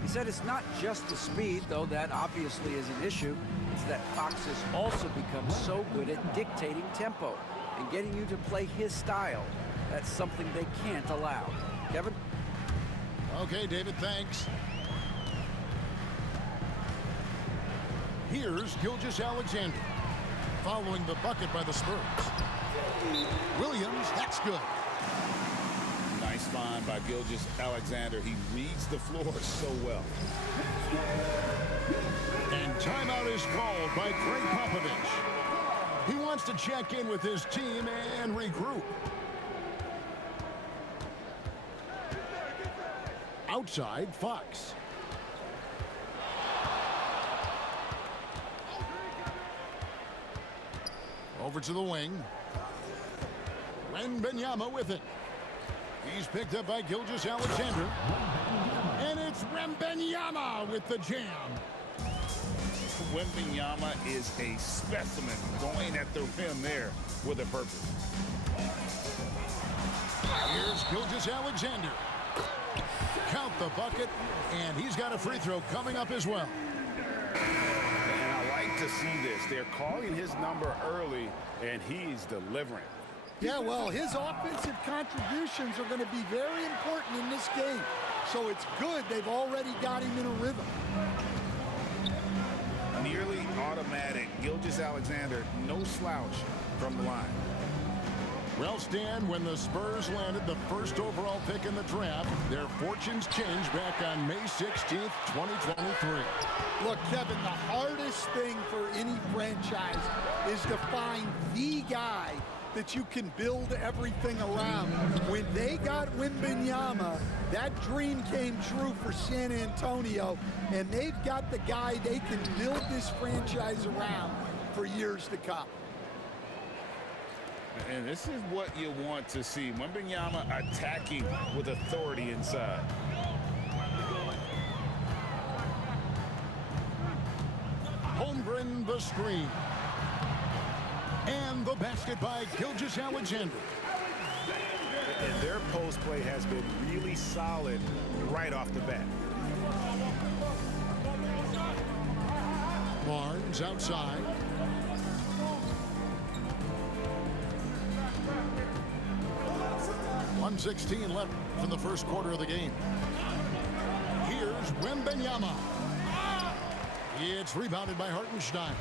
He said it's not just the speed, though that obviously is an issue. It's that Fox has also become so good at dictating tempo and getting you to play his style. That's something they can't allow. Kevin? Okay, David, thanks. Here's Gilgeous-Alexander following the bucket by the Spurs. Williams, that's good. Nice find by Gilgeous-Alexander. He reads the floor so well. And timeout is called by Greg Popovich. He wants to check in with his team and regroup. Outside, Fox. Over to the wing. Wembanyama with it. He's picked up by Gilgeous-Alexander. And it's Wembanyama with the jam. Wembanyama is a specimen going at the rim there with a purpose. Here's Gilgeous-Alexander. Count the bucket, and he's got a free throw coming up as well. And I like to see this. They're calling his number early, and he's delivering. Yeah, well, his offensive contributions are going to be very important in this game. So it's good they've already got him in a rhythm. Nearly automatic. Gilgeous-Alexander, no slouch from the line. Well, Stan, when the Spurs landed the first overall pick in the draft, their fortunes changed back on May 16th, 2023. Look, Kevin, the hardest thing for any franchise is to find the guy that you can build everything around. When they got Wembanyama, that dream came true for San Antonio, and they've got the guy they can build this franchise around for years to come. And this is what you want to see. Wembanyama attacking with authority inside. Holmgren the screen. And the basket by Gilgeous-Alexander. And their post play has been really solid right off the bat. Barnes outside. .116 left in the first quarter of the game. Here's Wembanyama. It's rebounded by Hartenstein.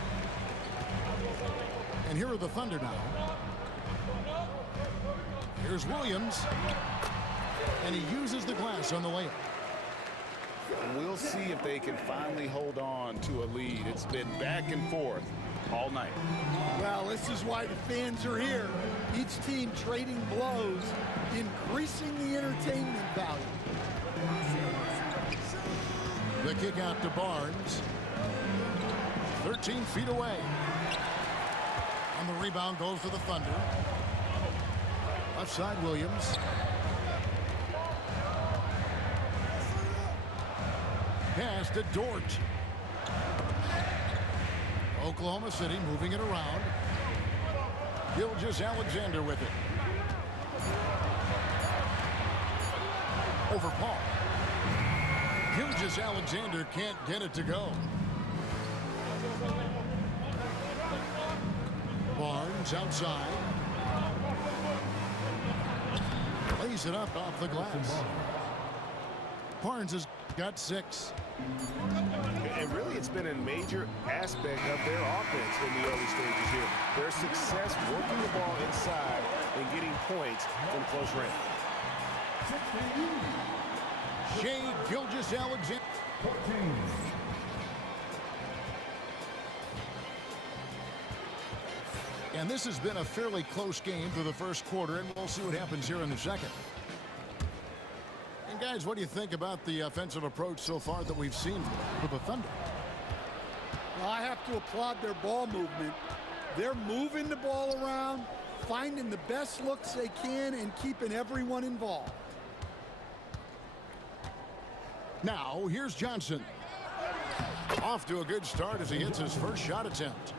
And here are the Thunder now. Here's Williams. And he uses the glass on the layup. We'll see if they can finally hold on to a lead. It's been back and forth all night. Well, this is why the fans are here. Each team trading blows, increasing the entertainment value. The kick out to Barnes. 13 feet away. And the rebound goes to the Thunder. Left side, Williams. Pass to Dort. Oklahoma City moving it around. Gilgeous-Alexander with it. Over Paul. Gilgeous-Alexander can't get it to go. Barnes outside. Lays it up off the glass. Barnes has got 6. And really, it's been a major aspect of their offense in the early stages here. Their success working the ball inside and getting points from close range. Shai Gilgeous-Alexander. And this has been a fairly close game through the first quarter, and we'll see what happens here in the second. And guys, what do you think about the offensive approach so far that we've seen with the Thunder? Well, I have to applaud their ball movement. They're moving the ball around, finding the best looks they can, and keeping everyone involved. Now, here's Johnson. Off to a good start as he hits his first shot attempt.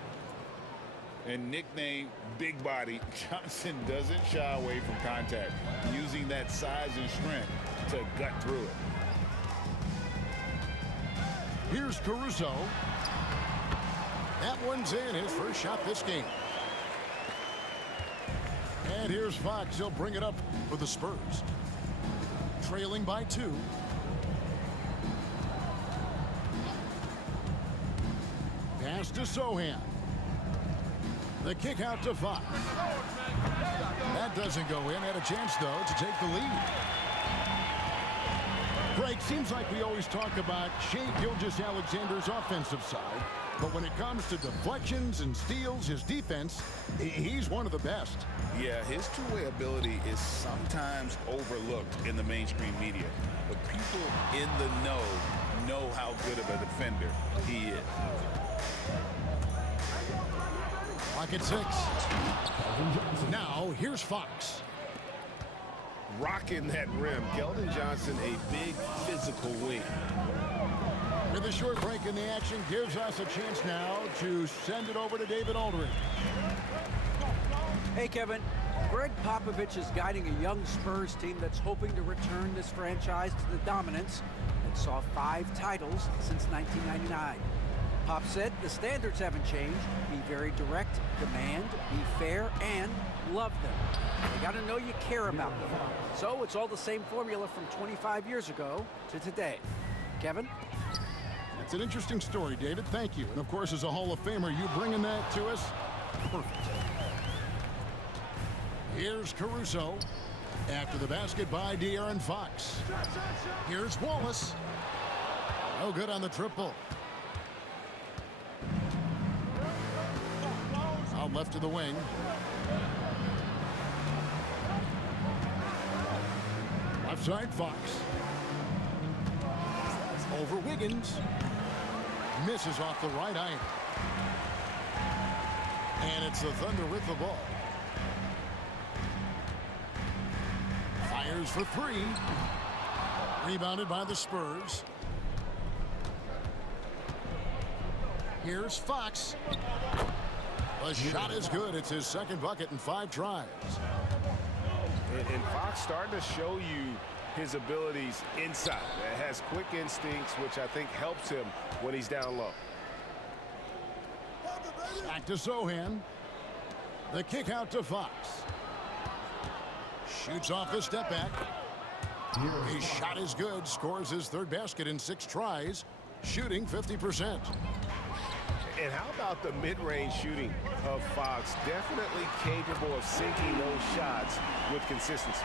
And nicknamed Big Body, Johnson doesn't shy away from contact, using that size and strength to gut through it. Here's Caruso. That one's in, his first shot this game. And here's Fox. He'll bring it up for the Spurs. Trailing by 2. Pass to Sohan. The kick out to Fox. That doesn't go in. Had a chance, though, to take the lead. Greg, seems like we always talk about Shai Gilgeous-Alexander's offensive side, but when it comes to deflections and steals, his defense, he's one of the best. Yeah, his two-way ability is sometimes overlooked in the mainstream media, but people in the know how good of a defender he is. Pocket 6. Now, here's Fox. Rocking that rim. Keldon Johnson, a big physical wing. With a short break in the action, gives us a chance now to send it over to David Aldridge. Hey, Kevin. Greg Popovich is guiding a young Spurs team that's hoping to return this franchise to the dominance that saw 5 titles since 1999. Pop said the standards haven't changed. Be very direct, demand, be fair, and love them. You got to know you care about them. So it's all the same formula from 25 years ago to today. Kevin? It's an interesting story, David. Thank you. And, of course, as a Hall of Famer, you bringing that to us? Perfect. Here's Caruso. After the basket by De'Aaron Fox. Here's Wallace. No good on the triple. Out left to the wing. Left side, Fox. Over Wiggins. Misses off the right iron. And it's the Thunder with the ball. Fires for 3. Rebounded by the Spurs. Here's Fox. The shot is good. It's his second bucket in 5 tries. And Fox starting to show you his abilities inside. It has quick instincts, which I think helps him when he's down low. Back to Sohan. The kick out to Fox. Shoots off the step back. His shot is good. Scores his 3rd basket in 6 tries. Shooting 50%. And how about the mid-range shooting of Fox? Definitely capable of sinking those shots with consistency.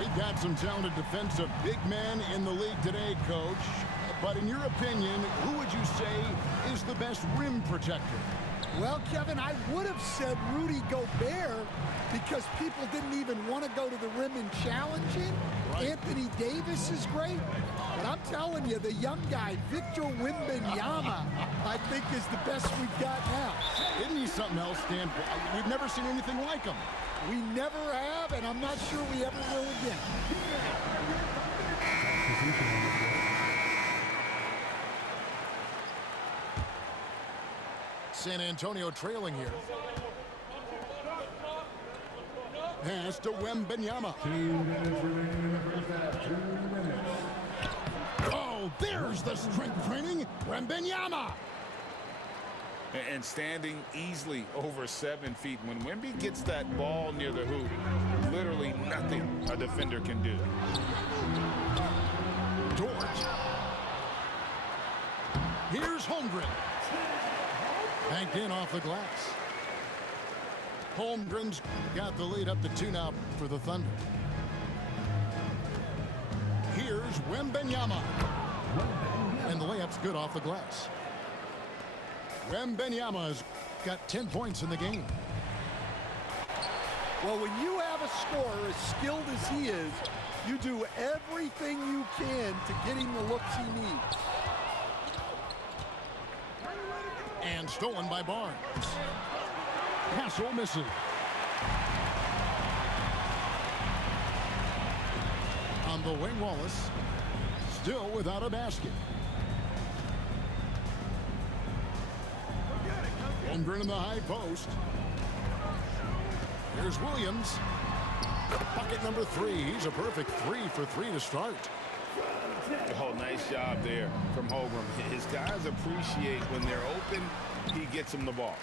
We've got some talented defensive big men in the league today, Coach. But in your opinion, who would you say is the best rim protector? Well, Kevin, I would have said Rudy Gobert because people didn't even want to go to the rim and challenge him. Right. Anthony Davis is great. But I'm telling you, the young guy, Victor Wembanyama, I think is the best we've got now. Isn't he something else, Dan? We've never seen anything like him. We never have, and I'm not sure we ever will again. San Antonio trailing here. Pass to Wembanyama. 2 minutes remaining in the first half. 2 minutes. Oh, there's the strength training. Wembanyama. And standing easily over 7 feet. When Wemby gets that ball near the hoop, literally nothing a defender can do. Dort. Here's Holmgren. Banked in off the glass. Holmgren's got the lead up to 2 now for the Thunder. Here's Wembanyama. And the layup's good off the glass. Wembanyama's got 10 points in the game. Well, when you have a scorer as skilled as he is, you do everything you can to get him the looks he needs. And stolen by Barnes. Hassel misses. On the wing, Wallace. Still without a basket. Holmgren in the high post. Here's Williams. Bucket number 3. He's a perfect 3 for 3 to start. Oh, nice job there from Holmgren. His guys appreciate when they're open, he gets them the ball.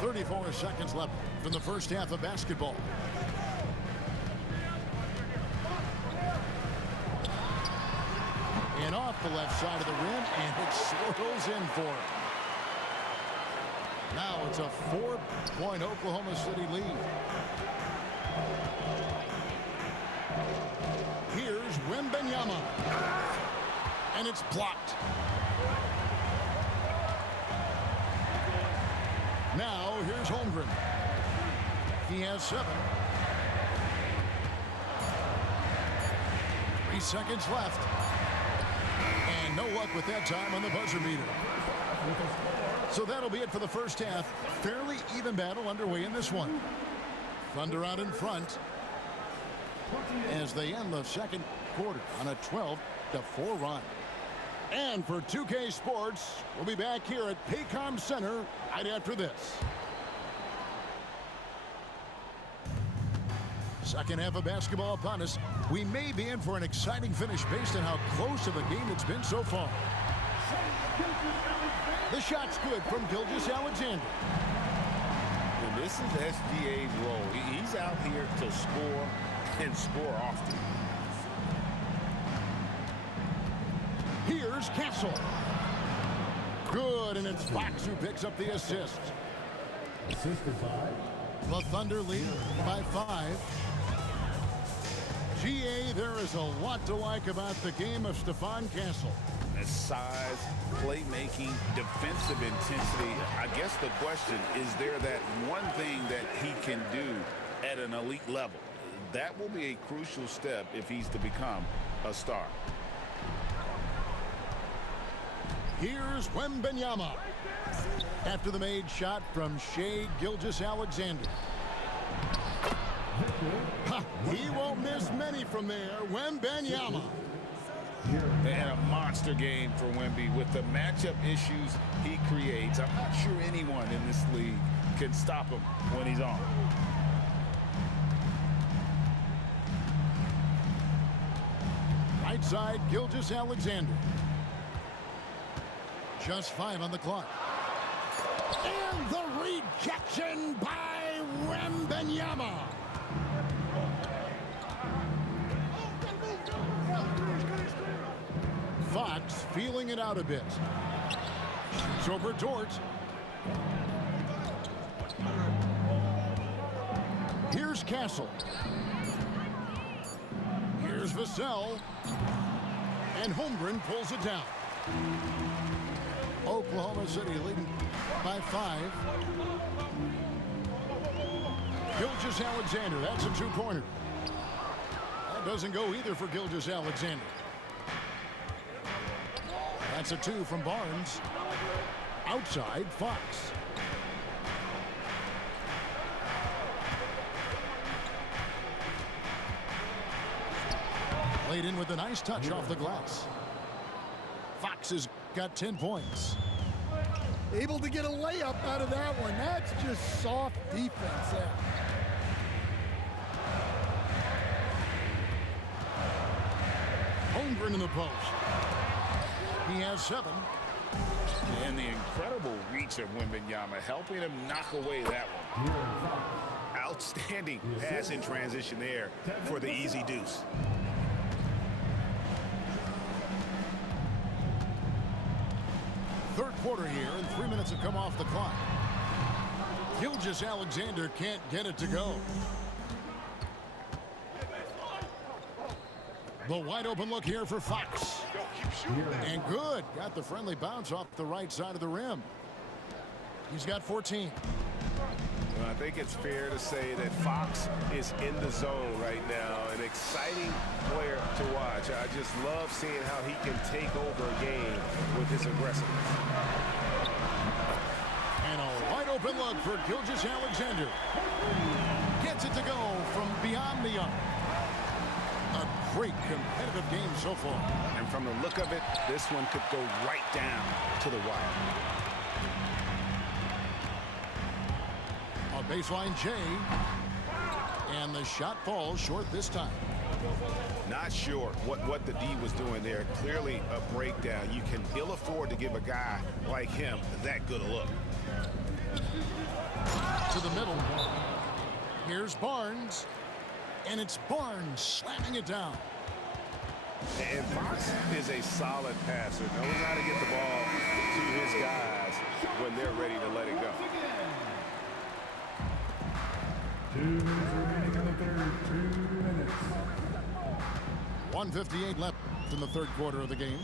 .34 seconds left in the first half of basketball. And off the left side of the rim, and it swirls in for him. Now it's a 4-point Oklahoma City lead. Here's Wembanyama. And it's blocked. Now here's Holmgren. He has 7. 3 seconds left. And no luck with that time on the buzzer beater. So that'll be it for the first half. Fairly even battle underway in this one. Thunder out in front as they end the second quarter on a 12-4 run. And for 2K Sports, we'll be back here at Paycom Center right after this. Second half of basketball upon us. We may be in for an exciting finish based on how close of a game it's been so far. The shot's good from Gilgeous-Alexander. And this is SGA's role. He's out here to score and score often. Here's Castle. Good, and it's Fox who picks up the assist. Assisted by the Thunder lead by 5. GA, there is a lot to like about the game of Stephon Castle. His size, playmaking, defensive intensity. I guess the question, is there that one thing that he can do at an elite level? That will be a crucial step if he's to become a star. Here's Wembanyama. After the made shot from Shai Gilgeous-Alexander. He won't miss many from there. Wembanyama. And a monster game for Wemby with the matchup issues he creates. I'm not sure anyone in this league can stop him when he's on. Right side, Gilgeous-Alexander. Just 5 on the clock. And the rejection by Wembanyama. Fox feeling it out a bit. Shoots over Dort. Here's Castle. Here's Vassell. And Holmgren pulls it down. Oklahoma City leading by 5. Gilgeous-Alexander, that's a 2-pointer. That doesn't go either for Gilgeous-Alexander. That's a 2 from Barnes. Outside, Fox. Played in with a nice touch off the glass. Fox has got 10 points. Able to get a layup out of that one. That's just soft defense there. Holmgren in the post. He has 7. And the incredible reach of Wembanyama, helping him knock away that one. Outstanding pass in transition there for the easy deuce. Third quarter here, and 3 minutes have come off the clock. Gilgeous-Alexander can't get it to go. The wide open look here for Fox. And good. Got the friendly bounce off the right side of the rim. He's got 14. Well, I think it's fair to say that Fox is in the zone right now. An exciting player to watch. I just love seeing how he can take over a game with his aggressiveness. And a wide open look for Gilgeous-Alexander. Gets it to go from beyond the arc. A great competitive game so far. And from the look of it, this one could go right down to the wire. A baseline J. And the shot falls short this time. Not sure what the D was doing there. Clearly a breakdown. You can ill afford to give a guy like him that good a look. To the middle. Here's Barnes. And it's Barnes slamming it down. And Fox is a solid passer. Knows how to get the ball to his guys when they're ready to let it go. 2 minutes remaining in the third. 2 minutes. 1:58 left in the third quarter of the game.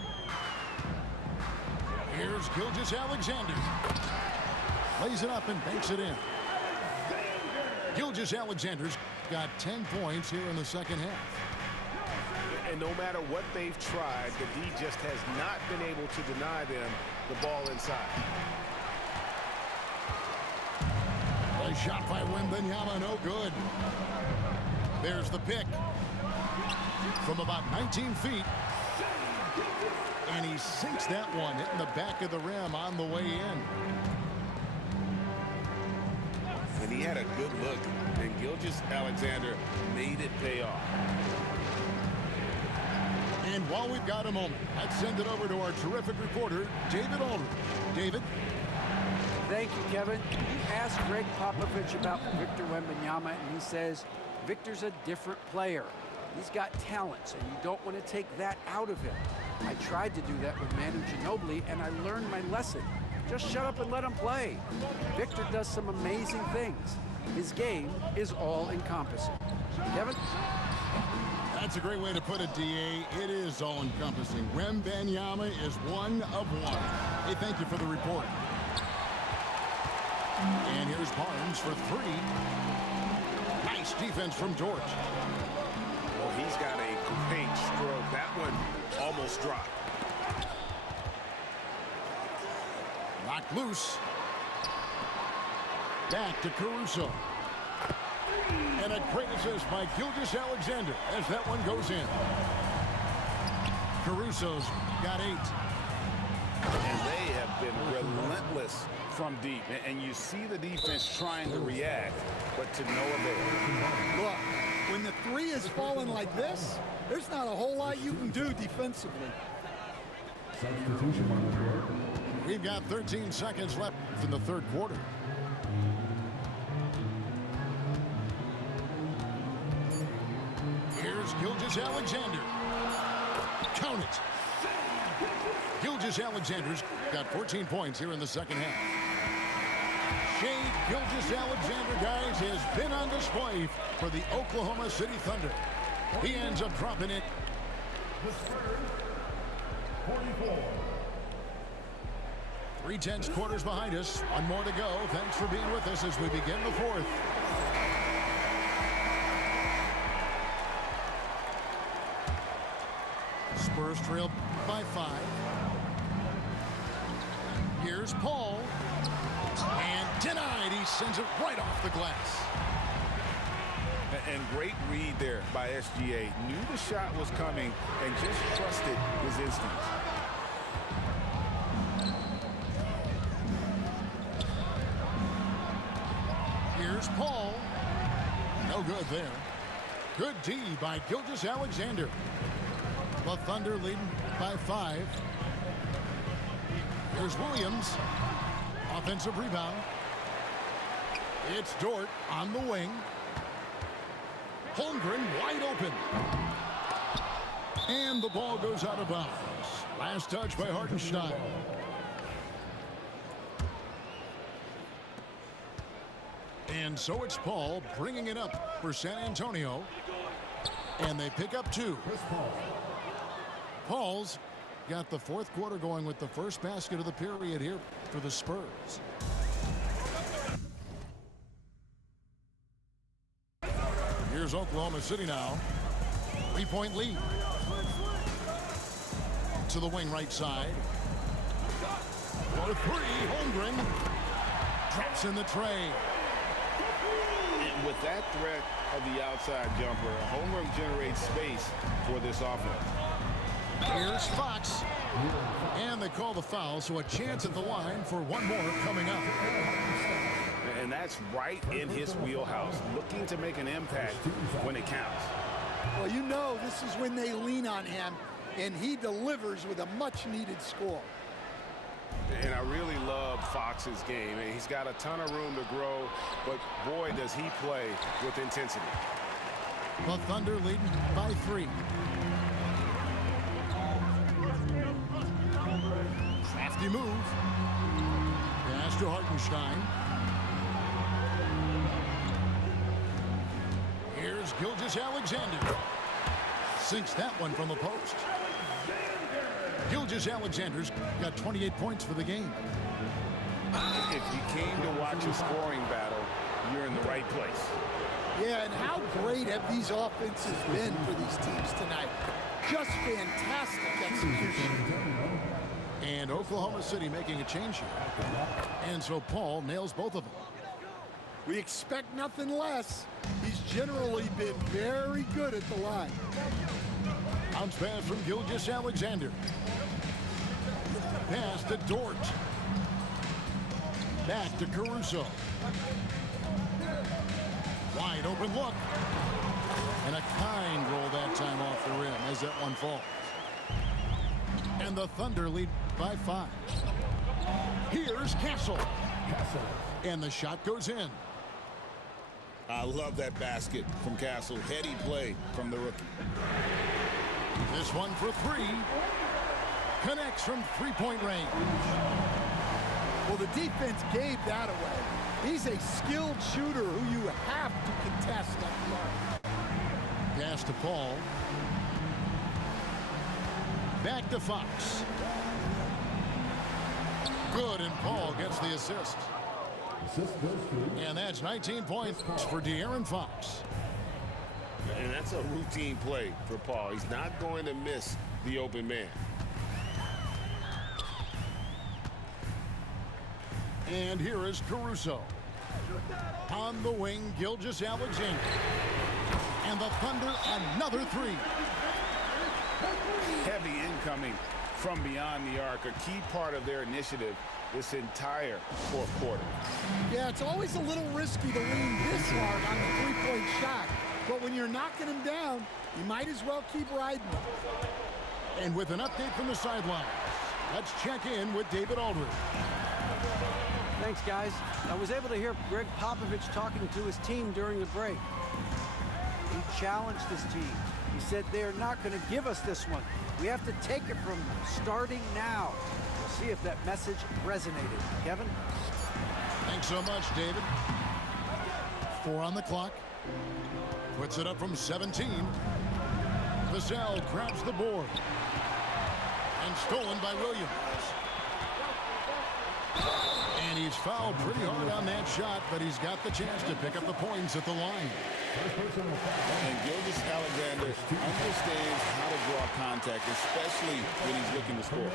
Here's Gilgeous-Alexander. Lays it up and banks it in. Gilgeous-Alexander's got 10 points here in the second half. And no matter what they've tried, the D just has not been able to deny them the ball inside. A shot by Wembanyama, no good. There's the pick. From about 19 feet. And he sinks that one, hitting the back of the rim on the way in. And he had a good look, and Gilgeous-Alexander made it pay off. And while we've got a moment, let's send it over to our terrific reporter, David Aldridge. David? Thank you, Kevin. You asked Greg Popovich about Victor Wembanyama, and he says Victor's a different player. He's got talents, and you don't want to take that out of him. I tried to do that with Manu Ginobili, and I learned my lesson. Just shut up and let him play. Victor does some amazing things. His game is all-encompassing. Kevin? That's a great way to put it, D.A. It is all-encompassing. Wembanyama is one of one. Hey, thank you for the report. And here's Barnes for three. Nice defense from George. Well, he's got a great stroke. That one almost dropped. Knocked loose. Back to Caruso. And a great assist by Gilgeous-Alexander as that one goes in. Caruso's got 8. And they have been relentless from deep. And you see the defense trying to react, but to no avail. Look, when the three is falling like this, there's not a whole lot you can do defensively. Substitution on the board. We've got 13 seconds left in the third quarter. Here's Gilgeous-Alexander. Count it. Gilgeous-Alexander's got 14 points here in the second half. Shai Gilgeous-Alexander, guys, has been on display for the Oklahoma City Thunder. He ends up dropping it. The Spurs, 44. 3/10 quarters behind us. One more to go. Thanks for being with us as we begin the fourth. Spurs trail by 5. Here's Paul. And denied. He sends it right off the glass. And great read there by SGA. Knew the shot was coming and just trusted his instincts. Here's Paul. No good there. Good D by Gilgeous-Alexander. The Thunder leading by 5. Here's Williams. Offensive rebound. It's Dort on the wing. Holmgren wide open. And the ball goes out of bounds. Last touch by Hartenstein. And so it's Paul bringing it up for San Antonio. And they pick up 2. Paul's got the fourth quarter going with the first basket of the period here for the Spurs. Here's Oklahoma City now. 3-point lead. To the wing right side. For 3, Holmgren drops in the tray. And with that threat of the outside jumper. A home run generates space for this offense. Here's Fox. And they call the foul, so a chance at the line for one more coming up. And that's right in his wheelhouse, looking to make an impact when it counts. Well, you know this is when they lean on him, and he delivers with a much-needed score. And I really love Fox's game. And he's got a ton of room to grow, but boy, does he play with intensity. The Thunder leading by 3. Crafty move. Pass to Hartenstein. Here's Gilgeous-Alexander. Sinks that one from the post. Gilgeous-Alexander's got 28 points for the game. If you came to watch a scoring battle, you're in the right place. Yeah, and how great have these offenses been for these teams tonight? Just fantastic execution. And Oklahoma City making a change here. And so Paul nails both of them. We expect nothing less. He's generally been very good at the line. Bounce pass from Gilgeous-Alexander. Pass to Dort. Back to Caruso. Wide open look. And a kind roll that time off the rim as that one falls. And the Thunder lead by 5. Here's Castle. And the shot goes in. I love that basket from Castle. Heady play from the rookie. This one for 3. Connects from three-point range. Well, the defense gave that away. He's a skilled shooter who you have to contest at the arc. Pass to Paul. Back to Fox. Good, and Paul gets the assist. And that's 19 points for De'Aaron Fox. And that's a routine play for Paul. He's not going to miss the open man. And here is Caruso. On the wing, Gilgeous-Alexander. And the Thunder, another 3. Heavy incoming from beyond the arc, a key part of their initiative this entire fourth quarter. Yeah, it's always a little risky to lean this hard on the three-point shot. But when you're knocking him down, you might as well keep riding him. And with an update from the sideline, let's check in with David Aldridge. Thanks, guys. I was able to hear Greg Popovich talking to his team during the break. He challenged his team. He said they're not going to give us this one. We have to take it from them, starting now. We'll see if that message resonated. Kevin? Thanks so much, David. 4 on the clock. Puts it up from 17. Vassell grabs the board. And stolen by Williams. And he's fouled pretty hard on that shot, but he's got the chance to pick up the points at the line. And Gilgeous-Alexander understands how to draw contact, especially when he's looking to score.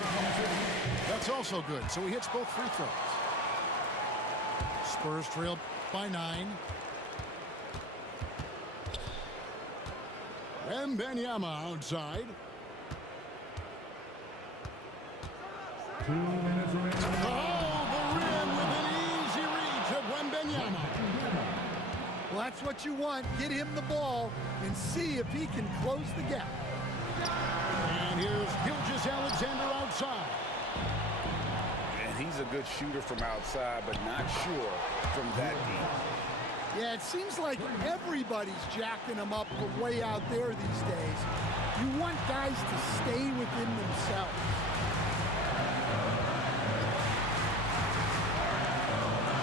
That's also good. So he hits both free throws. Spurs trail by 9. Wembanyama outside. 2 minutes remaining. Oh, the rim with an easy reach of Wembanyama. Well, that's what you want. Get him the ball and see if he can close the gap. And here's Gilgeous-Alexander outside. And he's a good shooter from outside, but not sure from that deep. Yeah, it seems like everybody's jacking him up from way out there these days. You want guys to stay within themselves.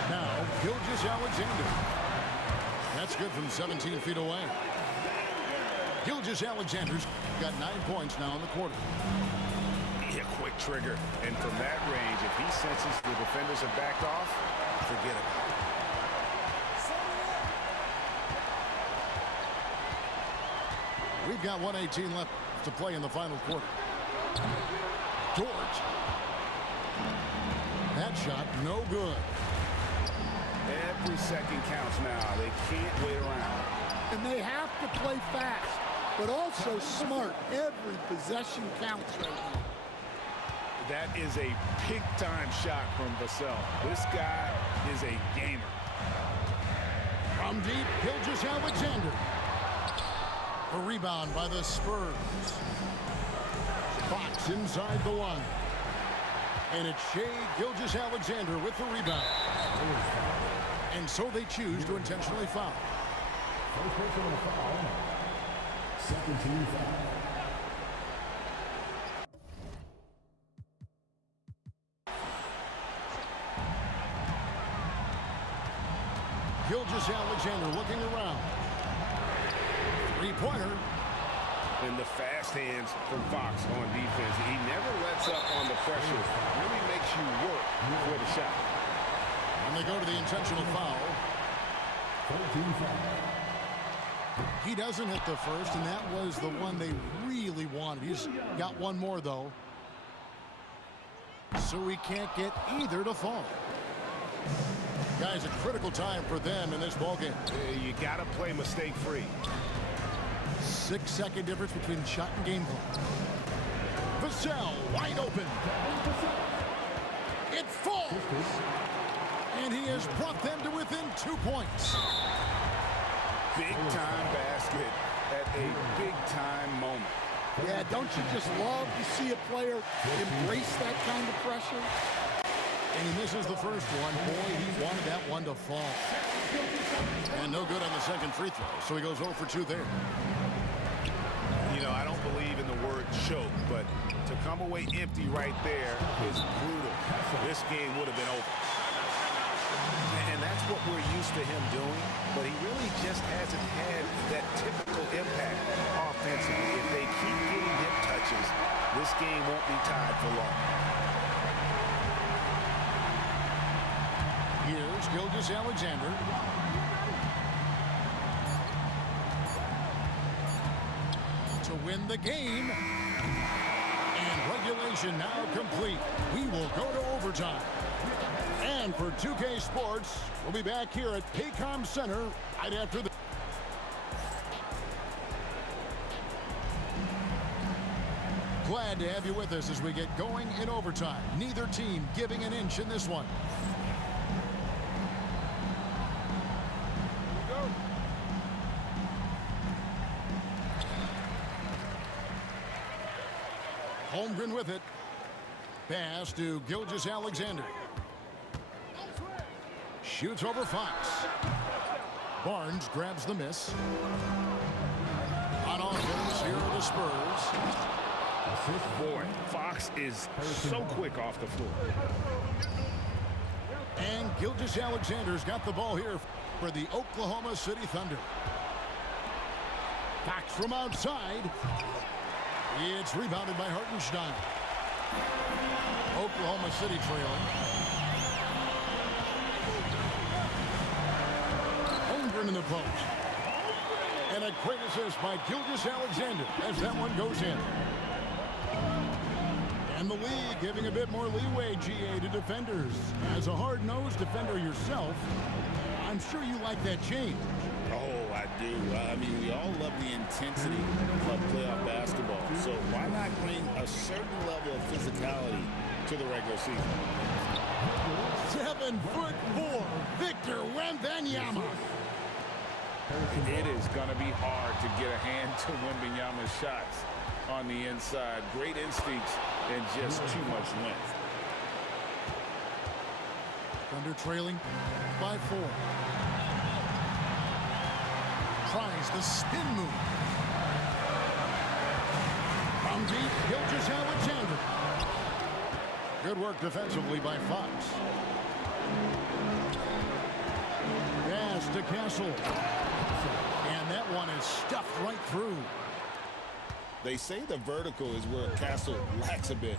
Now, Gilgeous-Alexander. That's good from 17 feet away. Gilgeous-Alexander's got 9 points now in the quarter. Yeah, quick trigger. And from that range, if he senses the defenders have backed off, forget it. We've got 1:18 left to play in the final quarter. Dort. That shot, no good. Every second counts now. They can't wait around. and they have to play fast, but also smart. Every possession counts right now. That is a big-time shot from Vassell. This guy is a gamer. From deep, Gilgeous-Alexander. A rebound by the Spurs. Fox inside the line. And it's Shai Gilgeous-Alexander with the rebound. And so they choose to intentionally foul. First personal foul. Second team foul. Gilgeous-Alexander looking around. Three-pointer. And the fast hands from Fox on defense. He never lets up on the pressure. Really makes you work for the shot. And they go to the intentional foul. 14 foul. He doesn't hit the first, and that was the one they really wanted. He's got one more, though. So he can't get either to fall. Guys, a critical time for them in this ballgame. You got to play mistake-free. 6-second difference between shot and game clock. Vassell wide open. It falls. And he has brought them to within 2 points. Big-time basket at a big-time moment. Yeah, don't you just love to see a player embrace that kind of pressure? And he misses the first one. Boy, he wanted that one to fall. And no good on the second free throw, so he goes 0 for 2 there. You know, I don't believe in the word choke, but to come away empty right there is brutal. This game would have been over. And that's what we're used to him doing, but he really just hasn't had that typical impact offensively. If they keep getting hip touches, this game won't be tied for long. Here's Gilgeous-Alexander. To win the game. And regulation now complete. We will go to overtime. And for 2K Sports, we'll be back here at Paycom Center right after the... Glad to have you with us as we get going in overtime. Neither team giving an inch in this one. Holmgren with it. Pass to Gilgeous-Alexander. Shoots over Fox. Barnes grabs the miss. On offense, here are the Spurs. Boy, Fox is so quick off the floor. And Gilgeous-Alexander's got the ball here for the Oklahoma City Thunder. Fox from outside. It's rebounded by Hartenstein. Oklahoma City trailing. Holmgren in the post. And a great assist by Gilgeous-Alexander as that one goes in. And the league giving a bit more leeway, GA, to defenders. As a hard-nosed defender yourself, I'm sure you like that change. Oh, I do. I mean, we all love the intensity of playoff basketball. So why not bring a certain level of physicality to the regular season? 7'4", Victor Wembanyama. It is going to be hard to get a hand to Wembanyama's shots on the inside. Great instincts and just too much length. Thunder trailing by 4. Tries the spin move. From deep, Gilgeous-Alexander. Good work defensively by Fox. Pass to Castle. And that one is stuffed right through. They say the vertical is where Castle lacks a bit.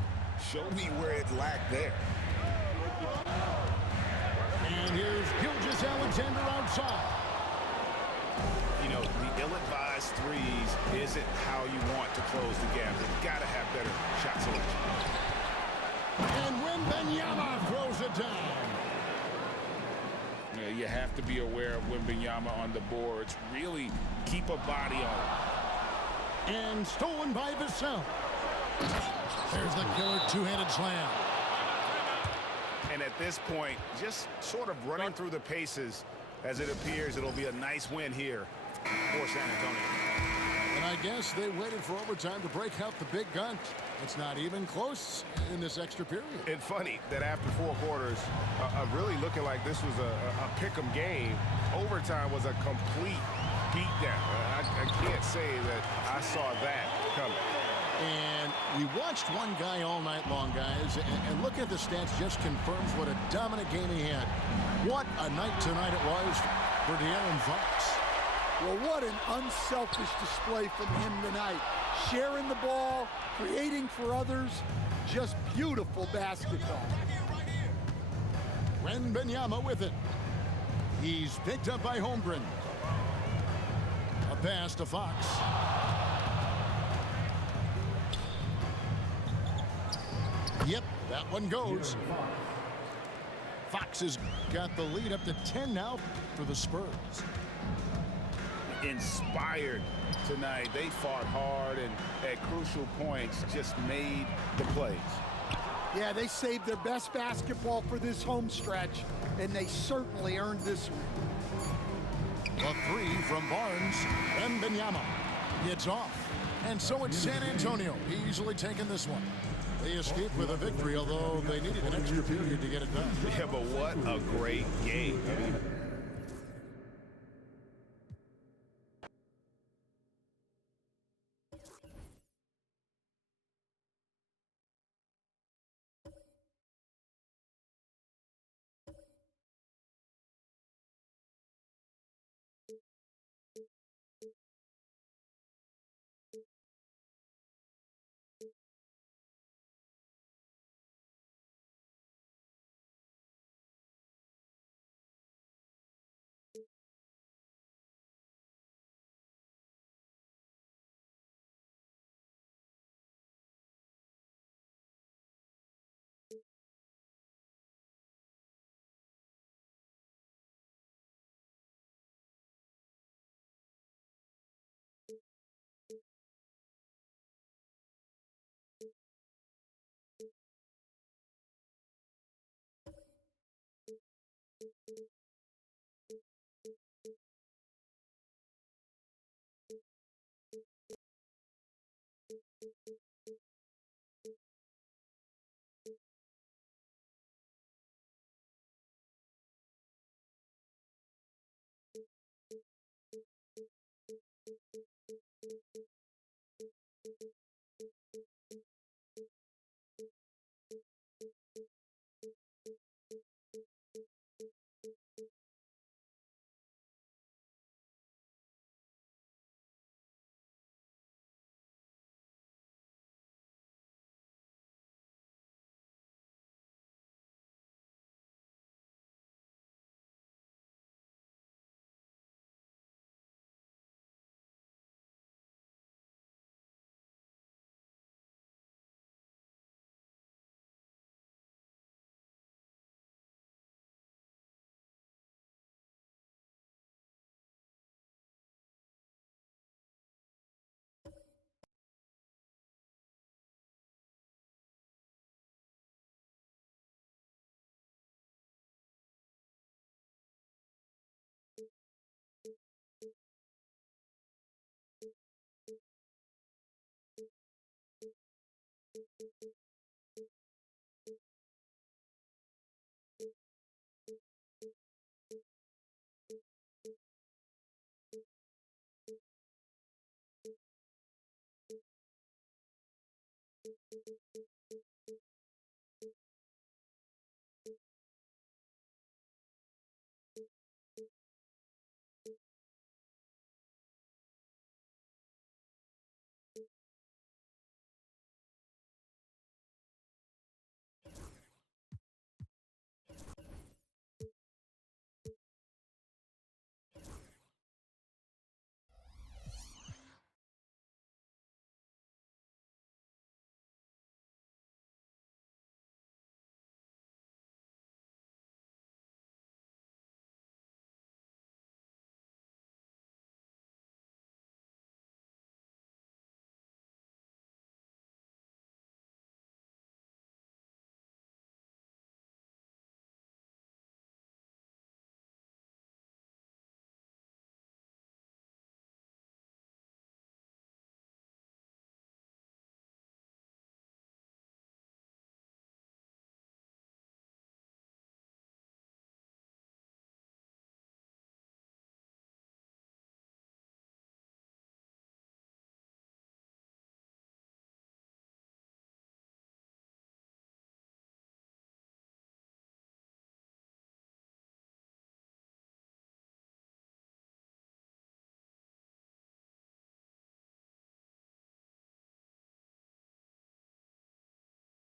Show me where it lacked there. And here's Gilgeous-Alexander outside. You know, the ill-advised threes isn't how you want to close the gap. You've got to have better shot selection. And Wembanyama throws it down. Yeah, You have to be aware of Wembanyama on the boards. Really keep a body on it. And stolen by Vassell. There's the killer two-handed slam. And at this point, just sort of running through the paces, as it appears it'll be a nice win here for San Antonio. And I guess they waited for overtime to break out the big guns. It's not even close in this extra period. It's funny that after 4 quarters, really looking like this was a pick'em game, overtime was a complete beatdown. I can't say that I saw that coming. And we watched one guy all night long, guys, and looking at the stats just confirms what a dominant game he had. What a night tonight it was for De'Aaron Fox. Well, what an unselfish display from him tonight. Sharing the ball, creating for others, just beautiful basketball. Wembanyama with it. He's picked up by Holmgren. A pass to Fox. Yep, that one goes. Fox has got the lead up to 10 now for the Spurs. Inspired tonight. They fought hard and at crucial points just made the plays. Yeah, they saved their best basketball for this home stretch, and they certainly earned this one. A three from Barnes. Wembanyama gets off. And so it's San Antonio easily taking this one. They escaped with a victory, although they needed an extra period to get it done. Yeah, but what a great game.